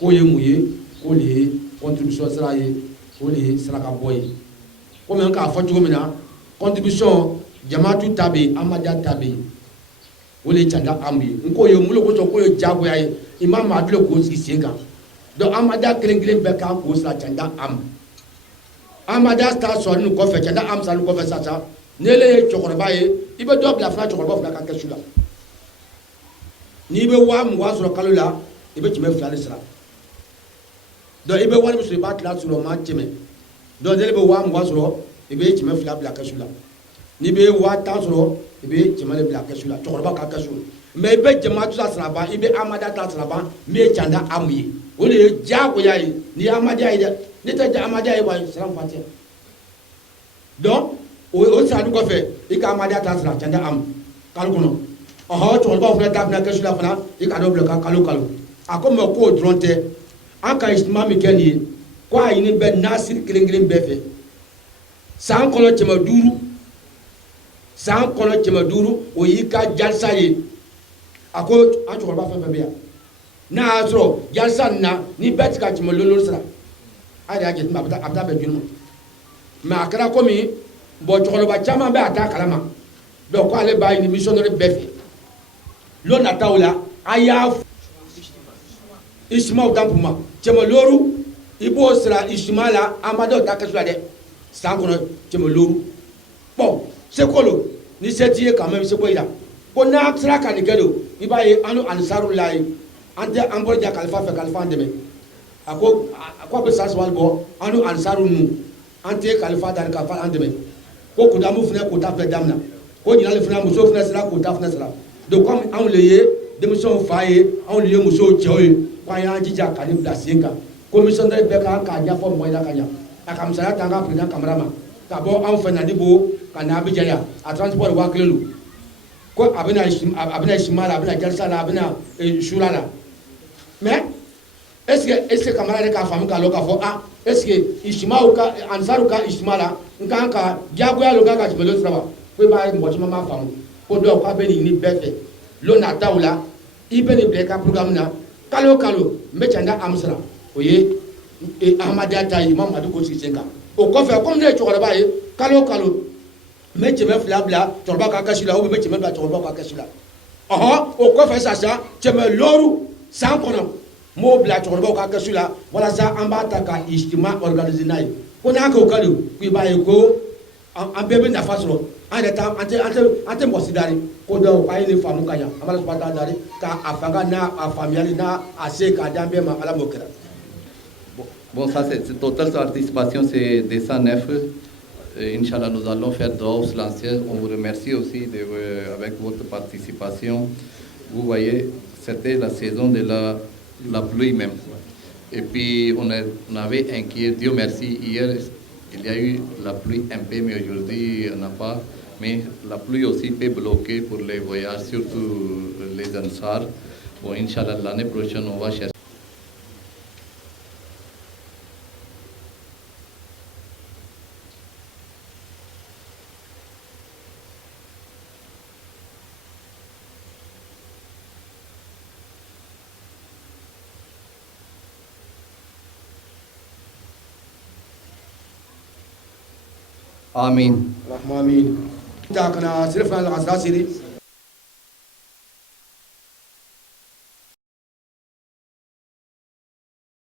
k'o ye mun ye k'o de ye contribution sira ye o de ye saraka bɔ ye komi an k'a fɔ cogo min na contribution jamaatu ta bɛ yen amadiya ta bɛ yen o de ye canda am ye n k'o ye mun de kosɔn k'o ye diyagoya ye i ma maa dule k'o sigi sen kan donc amadiya kelen kelen bɛɛ kan k'o sira canda am amadiya ta sɔrɔ nin kɔfɛ canda am sɔrɔ nin kɔfɛ sisan n'ele ye cɛkɔrɔba ye i bɛ dɔ bila fana cɛkɔrɔba fana ka kɛsu la n'i bɛ 20,000 sɔrɔ kalo la i bɛ 200 de sara donc i bɛ wari min sɔrɔ i b'a tila sɔrɔ o ma tɛmɛ donc n'ele bɛ 20,000 sɔrɔ i bɛ 200 bila kɛsu la n'i bɛ 10,000 sɔrɔ i bɛ 100 bila kɛsu la cɛkɔrɔba ka kɛsu mais i bɛ jamaatu ta sara ban i bɛ amadiya ta sara ban min ye canda amu ye o de ye diyagoya ye n'i ye amadiya ye dɛ n'i tɛ amadiya ye wa siran fa tɛ donc o sarali kɔfɛ i ka amadiya ta sara canda amu kalo kɔnɔ ɔhɔ cɛkɔrɔbaw fana ta fana kɛsu la fana i ka dɔ bila ka kalo a ko mais k'o dɔrɔn tɛ an ka ijtima min kɛ nin ye ko a ɲini bɛ nasiri kelen kelen bɛɛ fɛ san kɔnɔ 5 o y'i ka jalisa ye a ko an cɛkɔrɔba fɛn fɛn bɛ yan n'a y'a sɔrɔ jalisa nin na ni bɛɛ tɛ ka 5 sara a yɛrɛ y'a jateminɛ a bɛ taa bɛn joli ma mais a kɛra komi bon cɛkɔrɔba caman bɛ a t'a kalama donc ko ale b'a ɲini missionnaire bɛɛ fɛ don nataw la a y'a ijtimaw dan kuma cɛmɛlooru i b'o sara ijtima la amadiyaw ta kɛsu la dɛ san kɔnɔ cɛmɛlooru bon seko lo ni se t'i ye quand même seko yira ko n'a sera ka nin kɛ don i b'a ye an ni ansaru la ye an tɛ an bolo ja kalifa fɛ kalifa an dɛmɛ a ko a bɛ san 3 bɔ an ni ansaru ninnu an tɛ kalifa dari kalifa an dɛmɛ ko kudamu fana k'o ta fana daminɛ ko ɲinali fana muso fana sera k'o ta fana sara donc comme anw le ye denmisɛnw fa ye anw le ye musow cɛw ye ko an y'an jija ka nin bila sen kan ko missionnaire bɛɛ kan k'a ɲɛfɔ mɔgɔw ɲɛna ka ɲɛ a ka misaliya ta an ka président kamara ma ka bɔ anw fɛ Nadibo ka na Abidjan yan a transport 1000 don ko a bɛna ijtima la a bɛna jalisa la a bɛna shura la mais est ce que kamara yɛrɛ k'a faamu k'a lɔn k'a fɔ ah est ce que ijtimaw ka ansaru ka ijtima la n kan ka diyagoya lo kan ka tɛmɛ sira wa ko i b'a ye mɔgɔ caman m'a faamu ko dɔw k'a bɛ nin ɲini bɛɛ fɛ lon nataw la i bɛ nin bila i ka programme na kalo kalo n bɛ canda am sara o ye ahmadiyya ta ye Imam Madi k'o sigi sen kan o kɔfɛ comme ne ye cɛkɔrɔba ye kalo kalo n bɛ 200 bila cɛkɔrɔba ka kɛsu la ou bien n bɛ 100 bila cɛkɔrɔba ka kɛsu la ɔhɔ o kɔfɛ sisan 100 san kɔnɔ n b'o bila cɛkɔrɔbaw ka kɛsu la walasa an b'a ta ka ijtima organiser n'a ye ko n'a k'o ka don ko i b'a ye ko an bɛɛ bɛ nafa sɔrɔ an yɛrɛ an tɛ mɔgɔ si dari ko donc a ye nin faamu ka ɲa an b'a la subahana dari k'a fanga n'a a faamuyali n'a a se k'a d'an bɛɛ ma ala m'o kɛra. Bon, ça c'est totale participation, c'est 209. Inch'Allah, nous allons faire dua silencieux. On vous remercie aussi avec votre participation. Vous voyez, c'était la saison de la pluie même. Et puis, on avait inquiet, Dieu merci, hier, il y a eu la pluie un peu, mais aujourd'hui, on n'a pas. Mais la pluie aussi peut bloquer pour les voyages, surtout les Ansar. Bon, Inch'Allah, l'année prochaine, on va chercher. Amin. Amin. Ta kana sirfa al-asasiri